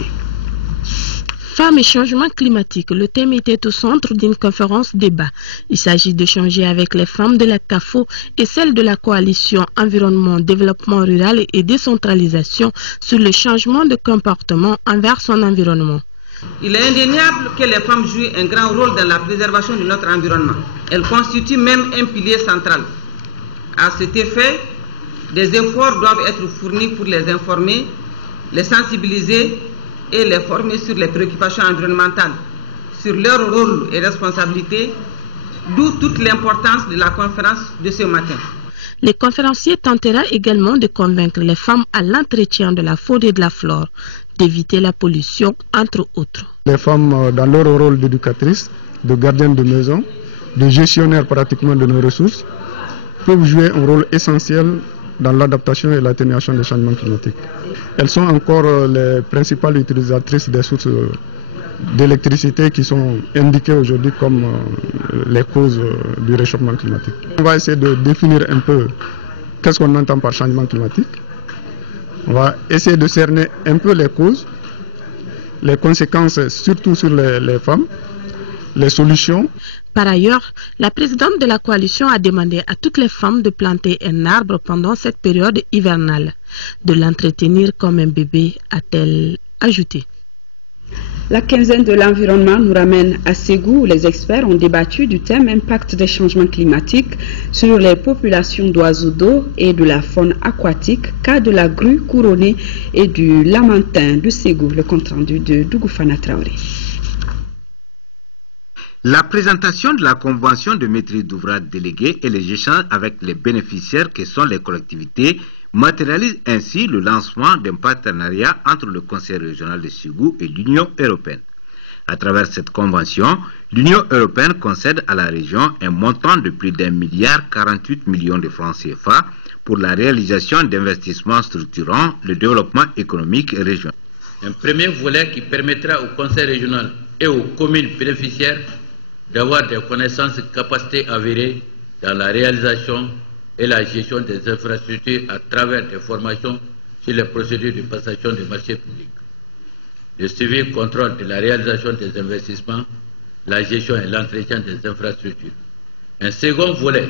Femmes et changement climatique, le thème était au centre d'une conférence débat. Il s'agit d'échanger avec les femmes de la CAFO et celles de la coalition Environnement, Développement Rural et Décentralisation sur le changement de comportement envers son environnement. Il est indéniable que les femmes jouent un grand rôle dans la préservation de notre environnement. Elles constituent même un pilier central. À cet effet, des efforts doivent être fournis pour les informer, les sensibiliser et les former sur les préoccupations environnementales, sur leur rôle et responsabilités, d'où toute l'importance de la conférence de ce matin. Les conférenciers tenteront également de convaincre les femmes à l'entretien de la faune et de la flore, d'éviter la pollution, entre autres. Les femmes, dans leur rôle d'éducatrices, de gardiennes de maison, de gestionnaires pratiquement de nos ressources, peuvent jouer un rôle essentiel dans l'adaptation et l'atténuation des changements climatiques. Elles sont encore les principales utilisatrices des sources d'électricité qui sont indiquées aujourd'hui comme les causes du réchauffement climatique. On va essayer de définir un peu qu'est-ce qu'on entend par changement climatique. On va essayer de cerner un peu les causes, les conséquences surtout sur les femmes, les solutions. Par ailleurs, la présidente de la coalition a demandé à toutes les femmes de planter un arbre pendant cette période hivernale, de l'entretenir comme un bébé, a-t-elle ajouté. La quinzaine de l'environnement nous ramène à Ségou où les experts ont débattu du thème impact des changements climatiques sur les populations d'oiseaux d'eau et de la faune aquatique, cas de la grue couronnée et du lamentin de Ségou. Le compte rendu de Dougoufana Traoré. La présentation de la convention de maîtrise d'ouvrage déléguée et les échanges avec les bénéficiaires que sont les collectivités matérialisent ainsi le lancement d'un partenariat entre le Conseil régional de Ségou et l'Union européenne. À travers cette convention, l'Union européenne concède à la région un montant de plus d'1,48 milliard de francs CFA pour la réalisation d'investissements structurant le développement économique régional. Un premier volet qui permettra au Conseil régional et aux communes bénéficiaires d'avoir des connaissances et capacités avérées dans la réalisation et la gestion des infrastructures à travers des formations sur les procédures de passation des marchés publics. Le suivi et contrôle de la réalisation des investissements, la gestion et l'entretien des infrastructures. Un second volet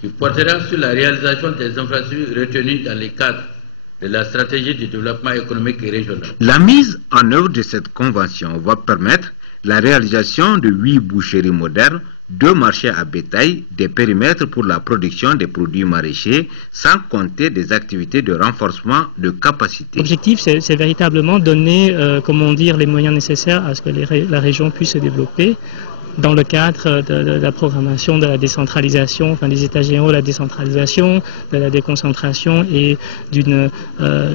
qui portera sur la réalisation des infrastructures retenues dans le cadre de la stratégie de développement économique et régional. La mise en œuvre de cette convention va permettre la réalisation de 8 boucheries modernes, 2 marchés à bétail, des périmètres pour la production des produits maraîchers, sans compter des activités de renforcement de capacité. L'objectif, c'est véritablement donner, les moyens nécessaires à ce que la région puisse se développer dans le cadre de la programmation de la décentralisation, des états généraux de la décentralisation, de la déconcentration et d'une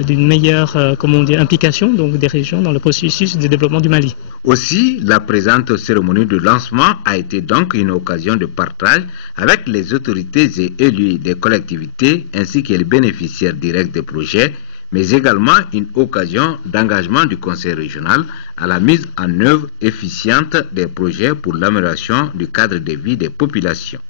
meilleure implication des régions dans le processus de développement du Mali. Aussi, la présente cérémonie de lancement a été donc une occasion de partage avec les autorités et élus des collectivités ainsi que les bénéficiaires directs des projets, mais également une occasion d'engagement du Conseil régional à la mise en œuvre efficiente des projets pour l'amélioration du cadre de vie des populations.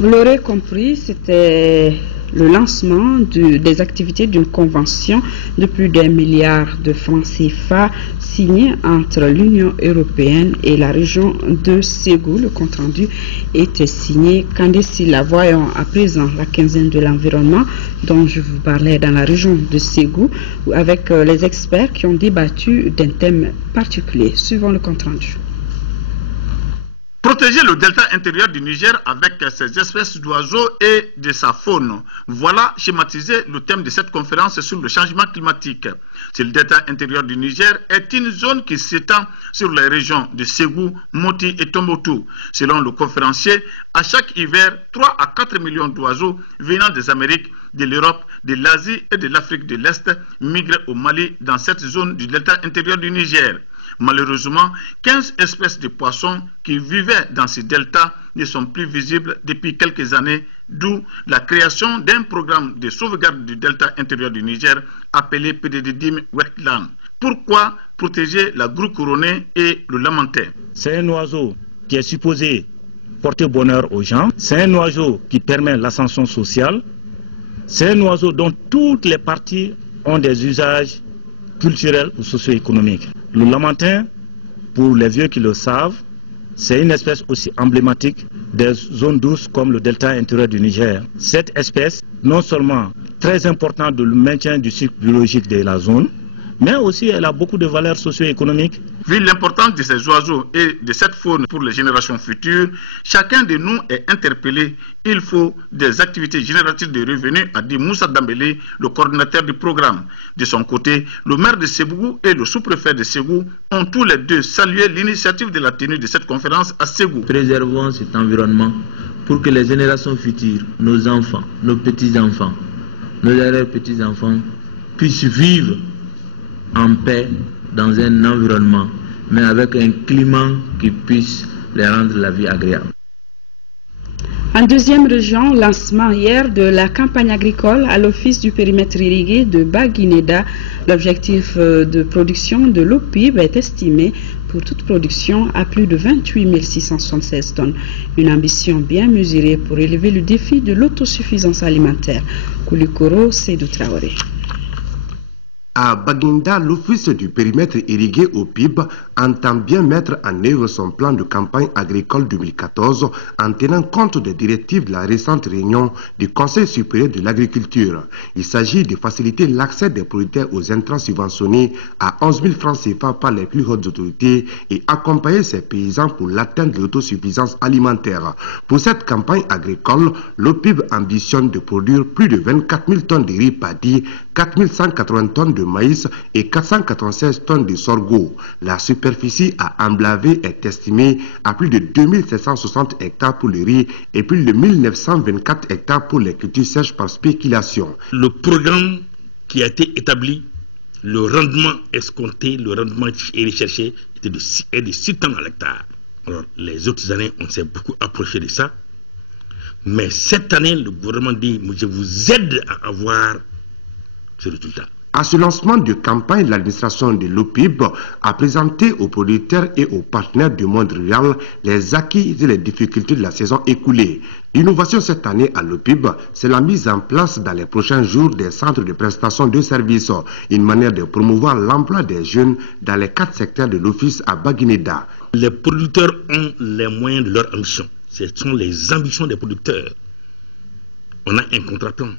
Vous l'aurez compris, c'était le lancement des activités d'une convention de plus d'1 milliard de francs CFA signée entre l'Union européenne et la région de Ségou. Le compte-rendu était signé Candice Silla. Voyons à présent la quinzaine de l'environnement dont je vous parlais dans la région de Ségou avec les experts qui ont débattu d'un thème particulier. Suivons le compte-rendu. Protéger le delta intérieur du Niger avec ses espèces d'oiseaux et de sa faune. Voilà schématisé le thème de cette conférence sur le changement climatique. Le delta intérieur du Niger est une zone qui s'étend sur les régions de Ségou, Moti et Tombouctou. Selon le conférencier, à chaque hiver, 3 à 4 millions d'oiseaux venant des Amériques, de l'Europe, de l'Asie et de l'Afrique de l'Est migrent au Mali dans cette zone du delta intérieur du Niger. Malheureusement, 15 espèces de poissons qui vivaient dans ce delta ne sont plus visibles depuis quelques années, d'où la création d'un programme de sauvegarde du delta intérieur du Niger appelé PDDDIM Wetland. Pourquoi protéger la grue couronnée et le lamantin? C'est un oiseau qui est supposé porter bonheur aux gens, c'est un oiseau qui permet l'ascension sociale, c'est un oiseau dont toutes les parties ont des usages culturels ou socio-économiques. Le lamantin, pour les vieux qui le savent, c'est une espèce aussi emblématique des zones douces comme le delta intérieur du Niger. Cette espèce, non seulement très importante dans le maintien du cycle biologique de la zone, mais aussi elle a beaucoup de valeurs socio-économiques. Vu l'importance de ces oiseaux et de cette faune pour les générations futures, chacun de nous est interpellé. Il faut des activités génératrices de revenus, a dit Moussa Dambélé, le coordinateur du programme. De son côté, le maire de Ségou et le sous-préfet de Ségou ont tous les deux salué l'initiative de la tenue de cette conférence à Ségou. Préservons cet environnement pour que les générations futures, nos enfants, nos petits-enfants, nos arrière-petits-enfants puissent vivre en paix dans un environnement, mais avec un climat qui puisse les rendre la vie agréable. En deuxième région, lancement hier de la campagne agricole à l'office du périmètre irrigué de Baguineda. L'objectif de production de l'OPIB est estimé pour toute production à plus de 28 676 tonnes. Une ambition bien mesurée pour élever le défi de l'autosuffisance alimentaire. Koulikoro Seydou Traoré. À Baguinda, l'office du périmètre irrigué au PIB entend bien mettre en œuvre son plan de campagne agricole 2014 en tenant compte des directives de la récente réunion du Conseil supérieur de l'agriculture. Il s'agit de faciliter l'accès des producteurs aux intrants subventionnés à 11 000 francs CFA par les plus hautes autorités et accompagner ces paysans pour l'atteinte de l'autosuffisance alimentaire. Pour cette campagne agricole, l'OPIB ambitionne de produire plus de 24 000 tonnes de riz paddy, 4 180 tonnes de maïs et 496 tonnes de sorgho. La superficie à emblaver est estimée à plus de 2760 hectares pour le riz et plus de 1924 hectares pour les cultures sèches par spéculation. Le programme qui a été établi, le rendement escompté, le rendement recherché est de 6 tonnes à l'hectare. Alors les autres années, on s'est beaucoup approché de ça. Mais cette année, le gouvernement dit, je vous aide à avoir ce résultat. À ce lancement de campagne, l'administration de l'OPIB a présenté aux producteurs et aux partenaires du monde rural les acquis et les difficultés de la saison écoulée. L'innovation cette année à l'OPIB, c'est la mise en place dans les prochains jours des centres de prestation de services, une manière de promouvoir l'emploi des jeunes dans les 4 secteurs de l'office à Baguineda. Les producteurs ont les moyens de leur ambition. Ce sont les ambitions des producteurs. On a un contrat-plan.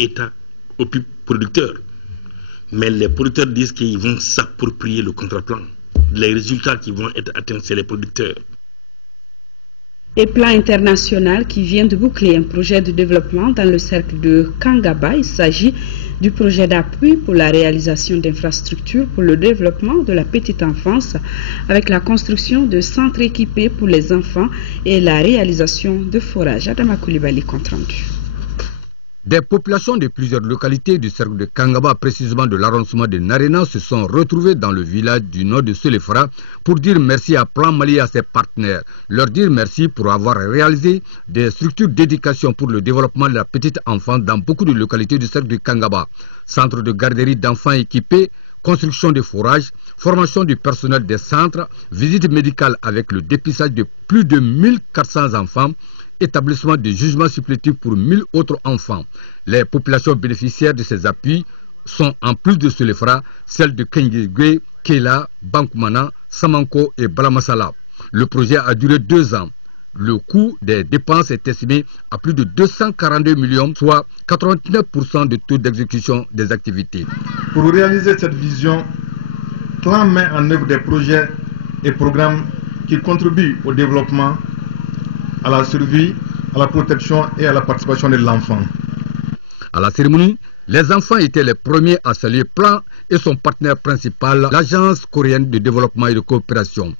État, OPIB, producteurs. Mais les producteurs disent qu'ils vont s'approprier le contrat-plan. Les résultats qui vont être atteints, c'est les producteurs. Et plan international qui vient de boucler un projet de développement dans le cercle de Kangaba. Il s'agit du projet d'appui pour la réalisation d'infrastructures pour le développement de la petite enfance avec la construction de centres équipés pour les enfants et la réalisation de forages. Adama Koulibaly, compte rendu. Des populations de plusieurs localités du cercle de Kangaba, précisément de l'arrondissement de Narena, se sont retrouvées dans le village du nord de Selefra pour dire merci à Plan Mali et à ses partenaires. Leur dire merci pour avoir réalisé des structures d'éducation pour le développement de la petite enfance dans beaucoup de localités du cercle de Kangaba. Centre de garderie d'enfants équipés, construction de forages, formation du personnel des centres, visite médicale avec le dépistage de plus de 1400 enfants, établissement de jugement supplétif pour 1000 autres enfants. Les populations bénéficiaires de ces appuis sont, en plus de Selefra, celles de Kengegwe, Kela, Bankoumana, Samanko et Balamasala. Le projet a duré 2 ans. Le coût des dépenses est estimé à plus de 242 millions, soit 89% de taux d'exécution des activités. Pour réaliser cette vision, Plan met en œuvre des projets et programmes qui contribuent au développement, à la survie, à la protection et à la participation de l'enfant. À la cérémonie, les enfants étaient les premiers à saluer Plan et son partenaire principal, l'Agence coréenne de développement et de coopération.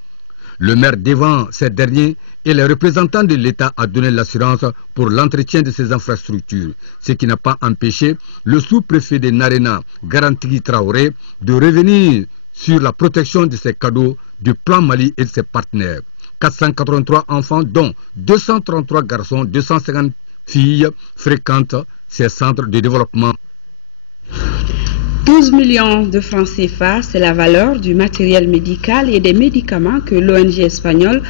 Le maire devant ces derniers et les représentants de l'État a donné l'assurance pour l'entretien de ces infrastructures, ce qui n'a pas empêché le sous-préfet de Narena, Garantigui Traoré, de revenir sur la protection de ces cadeaux du Plan Mali et de ses partenaires. 483 enfants, dont 233 garçons, 250 filles fréquentent ces centres de développement. 12 millions de francs CFA, c'est la valeur du matériel médical et des médicaments que l'ONG espagnole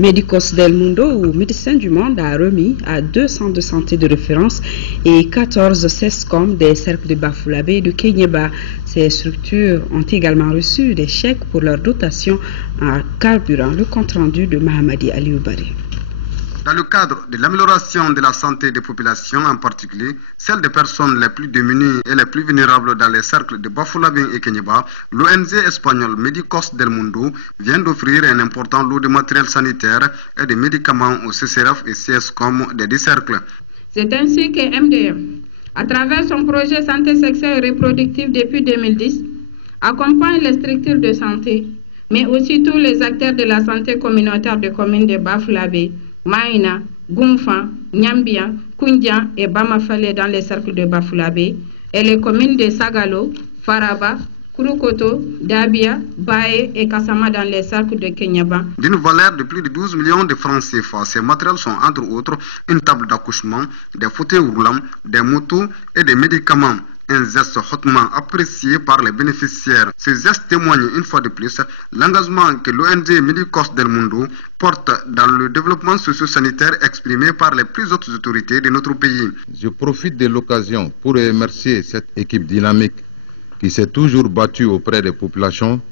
Médicos del Mundo ou Médecins du Monde a remis à 2 centres de santé de référence et 14 CESCOM des cercles de Bafoulavé et de Kenyeba. Ces structures ont également reçu des chèques pour leur dotation en carburant. Le compte-rendu de Mahamadi Alioubari. Dans le cadre de l'amélioration de la santé des populations, en particulier celle des personnes les plus démunies et les plus vulnérables dans les cercles de Bafoulavé et Kenyeba, l'ONG espagnole Médicos del Mundo vient d'offrir un important lot de matériel sanitaire et de médicaments aux CCRF et CSCOM des 10 cercles. C'est ainsi que MDM, à travers son projet santé sexuelle et reproductive depuis 2010, accompagne les structures de santé, mais aussi tous les acteurs de la santé communautaire des communes de Bafoulavé, Maïna, Goumfa, Nyambia, Koundia et Bamafale dans les cercles de Bafoulavé et les communes de Sagalo, Faraba, Kurukoto, Dabia, Bae et Kassama dans les cercles de Kenyaba. D'une valeur de plus de 12 millions de francs CFA, ces matériels sont entre autres une table d'accouchement, des fauteuils roulants, des motos et des médicaments. Un geste hautement apprécié par les bénéficiaires. Ce geste témoigne une fois de plus l'engagement que l'ONG Médicos del Mundo porte dans le développement socio-sanitaire exprimé par les plus hautes autorités de notre pays. Je profite de l'occasion pour remercier cette équipe dynamique qui s'est toujours battue auprès des populations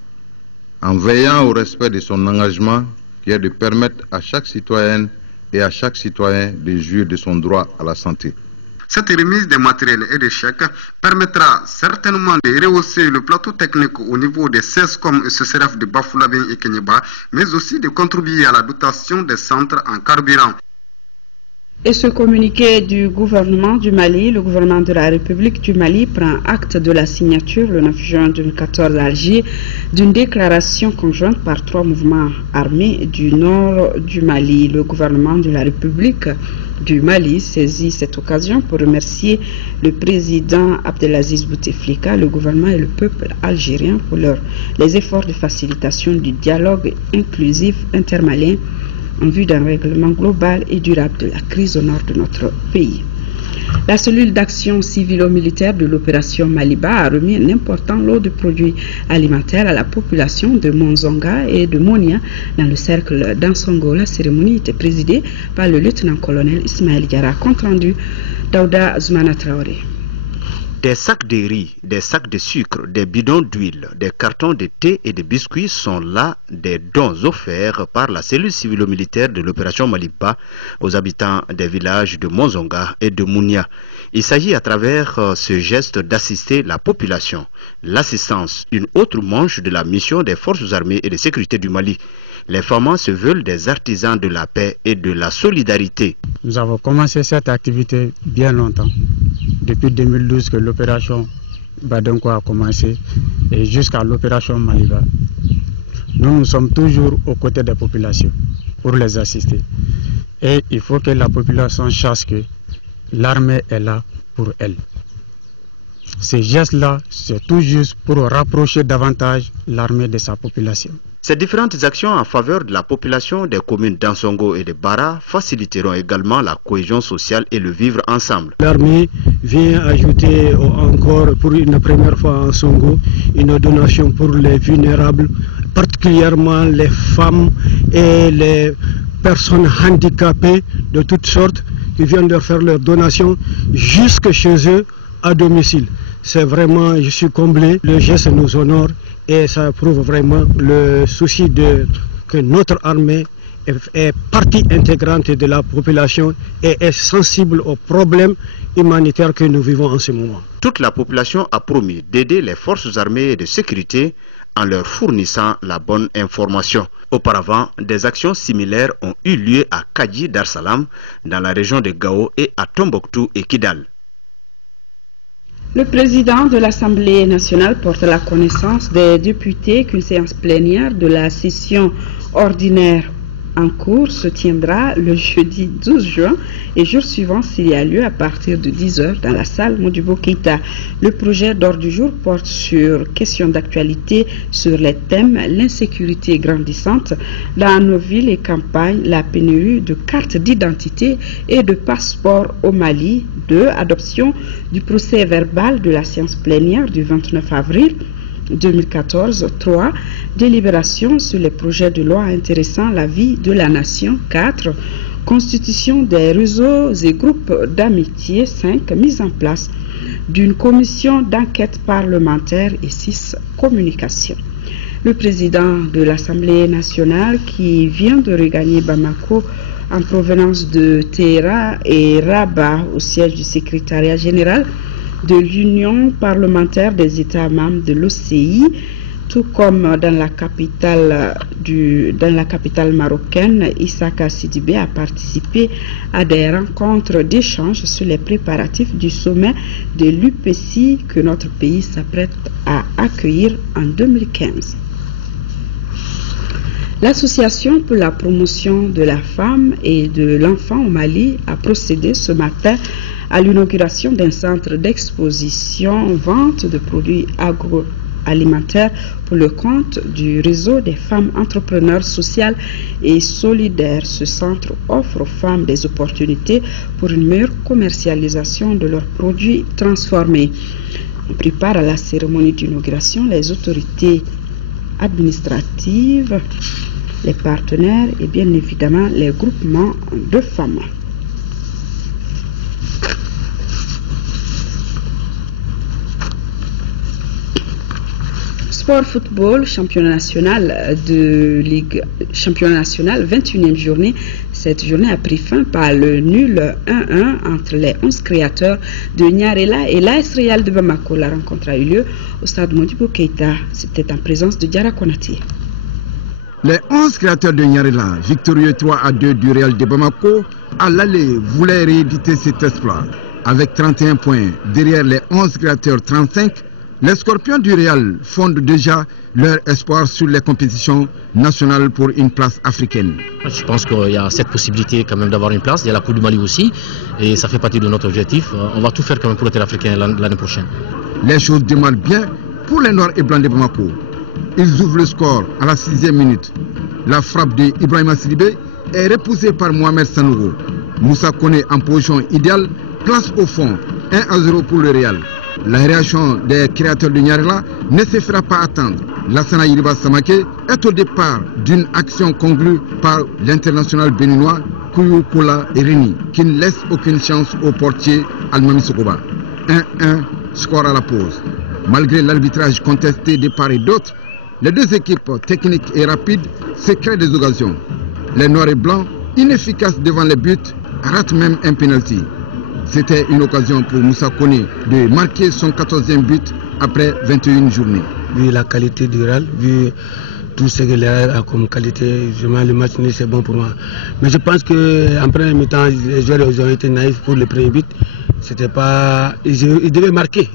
en veillant au respect de son engagement qui est de permettre à chaque citoyenne et à chaque citoyen de jouir de son droit à la santé. Cette remise des matériels et des chèques permettra certainement de rehausser le plateau technique au niveau des CESCOM et CCRF de Bafoulavé et Kenyeba, mais aussi de contribuer à la dotation des centres en carburant. Et ce communiqué du gouvernement du Mali, le gouvernement de la République du Mali prend acte de la signature le 9 juin 2014 à Alger d'une déclaration conjointe par 3 mouvements armés du nord du Mali. Le gouvernement de la République du Mali saisit cette occasion pour remercier le président Abdelaziz Bouteflika, le gouvernement et le peuple algérien pour les efforts de facilitation du dialogue inclusif intermalien en vue d'un règlement global et durable de la crise au nord de notre pays. La cellule d'action civilo-militaire de l'opération Maliba a remis un important lot de produits alimentaires à la population de Monzonga et de Monia dans le cercle d'Ansongo. La cérémonie était présidée par le lieutenant-colonel Ismaël Diarra. Compte rendu Daouda Zoumana Traoré. Des sacs de riz, des sacs de sucre, des bidons d'huile, des cartons de thé et de biscuits sont là des dons offerts par la cellule civilo-militaire de l'opération Maliba aux habitants des villages de Monzonga et de Mounia. Il s'agit à travers ce geste d'assister la population. L'assistance, une autre manche de la mission des forces armées et de sécurité du Mali. Les femmes se veulent des artisans de la paix et de la solidarité. Nous avons commencé cette activité bien longtemps. Depuis 2012 que l'opération Badenko a commencé et jusqu'à l'opération Maliba. Nous sommes toujours aux côtés des populations pour les assister. Et il faut que la population sache que l'armée est là pour elle. Ces gestes-là, c'est tout juste pour rapprocher davantage l'armée de sa population. Ces différentes actions en faveur de la population des communes d'Ansongo et de Bara faciliteront également la cohésion sociale et le vivre ensemble. L'armée vient ajouter encore pour une première fois à Ansongo une donation pour les vulnérables, particulièrement les femmes et les personnes handicapées de toutes sortes qui viennent de faire leur donation jusque chez eux à domicile. C'est vraiment, je suis comblé, le geste nous honore et ça prouve vraiment le souci que notre armée est partie intégrante de la population et est sensible aux problèmes humanitaires que nous vivons en ce moment. Toute la population a promis d'aider les forces armées et de sécurité en leur fournissant la bonne information. Auparavant, des actions similaires ont eu lieu à Kadji Darsalam, dans la région de Gao et à Tombouctou et Kidal. Le président de l'Assemblée nationale porte la connaissance des députés qu'une séance plénière de la session ordinaire en cours se tiendra le jeudi 12 juin et jour suivant s'il y a lieu à partir de 10 h dans la salle Modibo Keïta. Le projet d'ordre du jour porte sur questions d'actualité sur les thèmes l'insécurité grandissante dans nos villes et campagnes, la pénurie de cartes d'identité et de passeports au Mali, 2. Adoption du procès verbal de la séance plénière du 29 avril 2014, 3. Délibération sur les projets de loi intéressant la vie de la nation, 4. Constitution des réseaux et groupes d'amitié, 5. Mise en place d'une commission d'enquête parlementaire et 6. Communication. Le président de l'Assemblée nationale qui vient de regagner Bamako en provenance de Téhéran et Rabat au siège du secrétariat général de l'Union parlementaire des États membres de l'OCI, tout comme dans la capitale marocaine, Issaka Sidibé a participé à des rencontres d'échange sur les préparatifs du sommet de l'UPC que notre pays s'apprête à accueillir en 2015. L'Association pour la promotion de la femme et de l'enfant au Mali a procédé ce matin à l'inauguration d'un centre d'exposition-vente de produits agroalimentaires pour le compte du réseau des femmes entrepreneurs sociales et solidaires. Ce centre offre aux femmes des opportunités pour une meilleure commercialisation de leurs produits transformés. On prépare à la cérémonie d'inauguration les autorités administratives, les partenaires et bien évidemment les groupements de femmes. Sport football, championnat national de Ligue, championnat national, 21e journée. Cette journée a pris fin par le nul 1-1 entre les 11 créateurs de Nyarela et l'AS Real de Bamako. La rencontre a eu lieu au stade Modibo Keïta. C'était en présence de Diarra Konati. Les 11 créateurs de Nyarela, victorieux 3-2 du Real de Bamako, à l'aller voulaient rééditer cet exploit. Avec 31 points derrière les 11 créateurs 35, les Scorpions du Real fondent déjà leur espoir sur les compétitions nationales pour une place africaine. Je pense qu'il y a cette possibilité quand même d'avoir une place. Il y a la Coupe du Mali aussi et ça fait partie de notre objectif. On va tout faire quand même pour être africain l'année prochaine. Les choses démarrent bien pour les Noirs et Blancs de Bamako. Ils ouvrent le score à la 6e minute. La frappe de Ibrahima Sidibé est repoussée par Mohamed Sanogo. Moussa Kone en position idéale Place au fond, 1-0 pour le Real. La réaction des créateurs de Nyarela ne se fera pas attendre. Lassana Yiriba Samake est au départ d'une action conclue par l'international béninois Kouyou Kola Erini, qui ne laisse aucune chance au portier Almami Sokoba. 1-1, score à la pause. Malgré l'arbitrage contesté de part et d'autre, les deux équipes techniques et rapides se créent des occasions. Les Noirs et Blancs, inefficaces devant les buts, ratent même un penalty. C'était une occasion pour Moussa Kone de marquer son 14e but après 21 journées. Vu la qualité du Real, vu tout ce que le Real a comme qualité, le match c'est bon pour moi. Mais je pense qu'en premier mi-temps, les joueurs ont été naïfs pour le premier but. C'était pas, ils devaient marquer,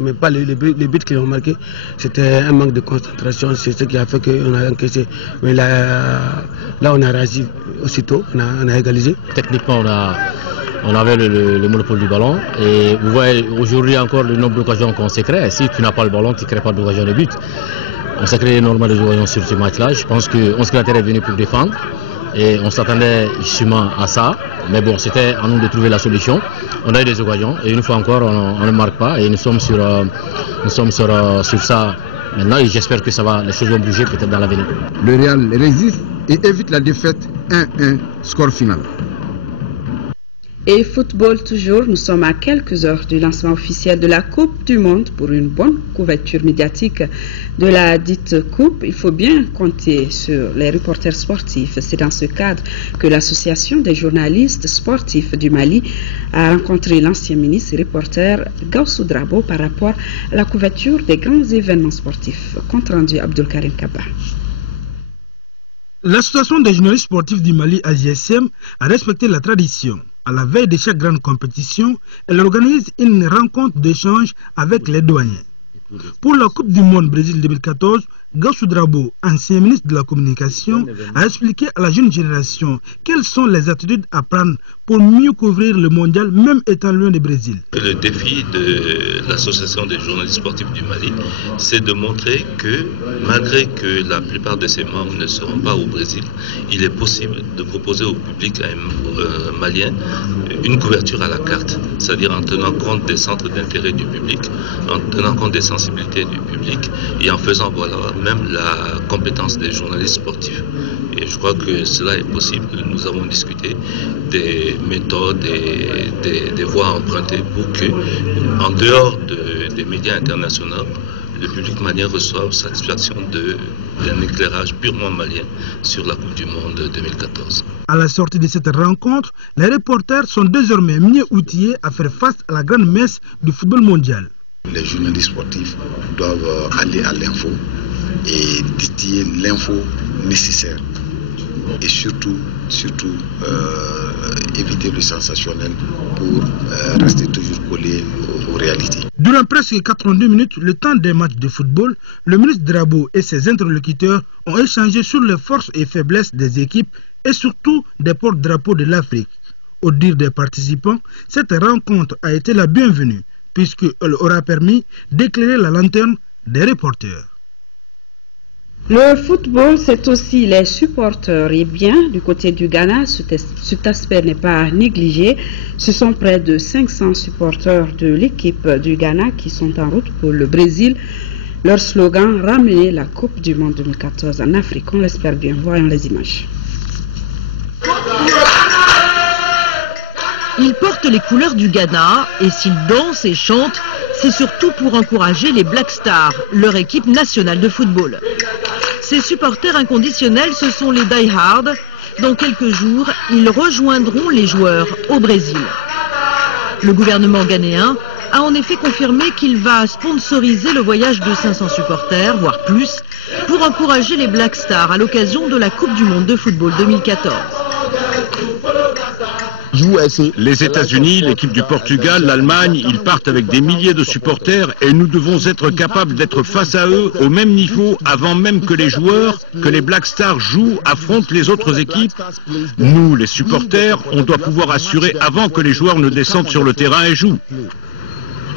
mais pas les buts qu'ils ont marqués. C'était un manque de concentration, c'est ce qui a fait qu'on a encaissé. Mais là on a réagi aussitôt, on a égalisé. Techniquement, on avait le monopole du ballon et vous voyez aujourd'hui encore le nombre d'occasions qu'on s'est créé. Si tu n'as pas le ballon, tu ne crées pas d'occasion de but. On s'est créé énormément d'occasions sur ce match-là. Je pense que 11 créateurs est venu pour défendre et on s'attendait justement à ça. Mais bon, c'était à nous de trouver la solution. On a eu des occasions et une fois encore, on ne marque pas et nous sommes sur ça maintenant et j'espère que les choses vont bouger peut-être dans l'avenir. Le Real résiste et évite la défaite 1-1, score final. Et football toujours, nous sommes à quelques heures du lancement officiel de la Coupe du Monde. Pour une bonne couverture médiatique de la dite Coupe, il faut bien compter sur les reporters sportifs. C'est dans ce cadre que l'Association des journalistes sportifs du Mali a rencontré l'ancien ministre et reporter Gaussou Drabo par rapport à la couverture des grands événements sportifs. Compte rendu Abdelkarim Kaba. L'Association des journalistes sportifs du Mali, AJSM, a respecté la tradition. À la veille de chaque grande compétition, elle organise une rencontre d'échange avec les douaniers. Pour la Coupe du Monde Brésil 2014, Gaussou Drabo, ancien ministre de la Communication, a expliqué à la jeune génération quelles sont les attitudes à prendre pour mieux couvrir le mondial, même étant loin du Brésil. Le défi de l'Association des journalistes sportifs du Mali, c'est de montrer que, malgré que la plupart de ses membres ne seront pas au Brésil, il est possible de proposer au public malien une couverture à la carte, c'est-à-dire en tenant compte des centres d'intérêt du public, en tenant compte des sensibilités du public et en faisant valoir même la compétence des journalistes sportifs. Et je crois que cela est possible. Nous avons discuté des méthodes et des voies empruntées pour que, en dehors des médias internationaux, le public malien reçoive satisfaction d'un éclairage purement malien sur la Coupe du Monde 2014. À la sortie de cette rencontre, les reporters sont désormais mieux outillés à faire face à la grande messe du football mondial. Les journalistes sportifs doivent aller à l'info et distiller l'info nécessaire et surtout éviter le sensationnel pour rester toujours collé aux réalités. Durant presque 82 minutes, le temps des matchs de football, le ministre Drabo et ses interlocuteurs ont échangé sur les forces et faiblesses des équipes et surtout des porte-drapeaux de l'Afrique. Au dire des participants, cette rencontre a été la bienvenue puisqu'elle aura permis d'éclairer la lanterne des reporters. Le football, c'est aussi les supporters. Et bien, du côté du Ghana, cet aspect n'est pas négligé. Ce sont près de 500 supporters de l'équipe du Ghana qui sont en route pour le Brésil. Leur slogan, ramener la Coupe du Monde 2014 en Afrique. On l'espère bien. Voyons les images. Ils portent les couleurs du Ghana et s'ils dansent et chantent, c'est surtout pour encourager les Black Stars, leur équipe nationale de football. Ces supporters inconditionnels, ce sont les Die Hard. Dans quelques jours, ils rejoindront les joueurs au Brésil. Le gouvernement ghanéen a en effet confirmé qu'il va sponsoriser le voyage de 500 supporters, voire plus, pour encourager les Black Stars à l'occasion de la Coupe du Monde de football 2014. Les États-Unis, l'équipe du Portugal, l'Allemagne, ils partent avec des milliers de supporters et nous devons être capables d'être face à eux au même niveau avant même que les joueurs, que les Black Stars jouent, affrontent les autres équipes. Nous, les supporters, on doit pouvoir assurer avant que les joueurs ne descendent sur le terrain et jouent.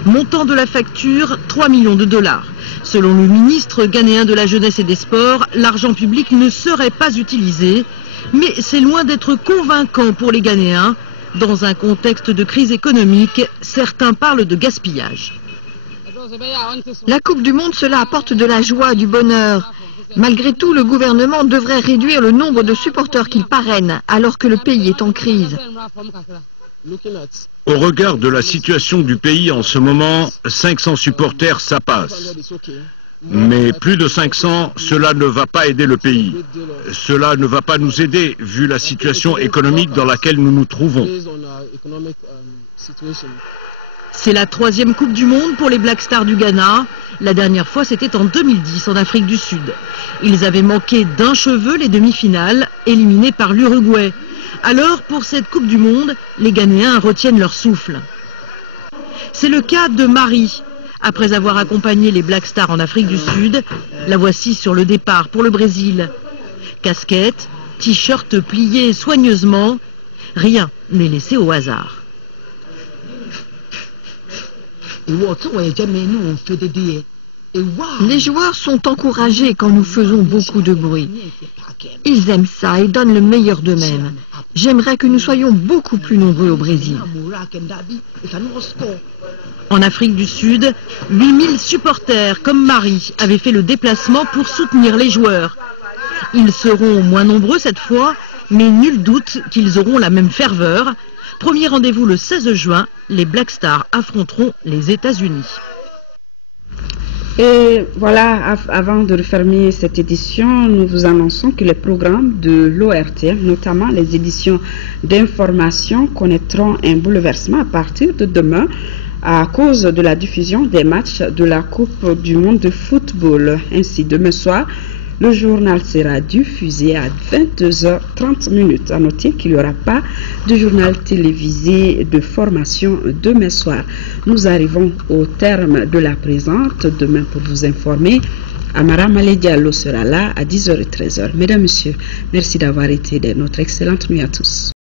Montant de la facture, 3 millions de dollars. Selon le ministre ghanéen de la Jeunesse et des Sports, l'argent public ne serait pas utilisé, mais c'est loin d'être convaincant pour les Ghanéens. Dans un contexte de crise économique, certains parlent de gaspillage. La Coupe du Monde, cela apporte de la joie, du bonheur. Malgré tout, le gouvernement devrait réduire le nombre de supporters qu'il parraine, alors que le pays est en crise. Au regard de la situation du pays en ce moment, 500 supporters, ça passe. Mais plus de 500, cela ne va pas aider le pays. Cela ne va pas nous aider, vu la situation économique dans laquelle nous nous trouvons. C'est la 3e Coupe du Monde pour les Black Stars du Ghana. La dernière fois, c'était en 2010, en Afrique du Sud. Ils avaient manqué d'un cheveu les demi-finales, éliminés par l'Uruguay. Alors, pour cette Coupe du Monde, les Ghanéens retiennent leur souffle. C'est le cas de Marie. Après avoir accompagné les Black Stars en Afrique du Sud, la voici sur le départ pour le Brésil. Casquette, t-shirt plié soigneusement, rien n'est laissé au hasard. Les joueurs sont encouragés quand nous faisons beaucoup de bruit. Ils aiment ça et donnent le meilleur d'eux-mêmes. J'aimerais que nous soyons beaucoup plus nombreux au Brésil. En Afrique du Sud, 8000 supporters comme Marie avaient fait le déplacement pour soutenir les joueurs. Ils seront moins nombreux cette fois, mais nul doute qu'ils auront la même ferveur. Premier rendez-vous le 16 juin, les Black Stars affronteront les États-Unis. Et voilà, avant de refermer cette édition, nous vous annonçons que les programmes de l'ORTM, notamment les éditions d'information, connaîtront un bouleversement à partir de demain à cause de la diffusion des matchs de la Coupe du Monde de football. Ainsi, demain soir, le journal sera diffusé à 22h30. À noter qu'il n'y aura pas de journal télévisé de formation demain soir. Nous arrivons au terme de la présente. Demain, pour vous informer, Amara Maledialo sera là à 10h et 13h. Mesdames, Messieurs, merci d'avoir été de notre excellente nuit à tous.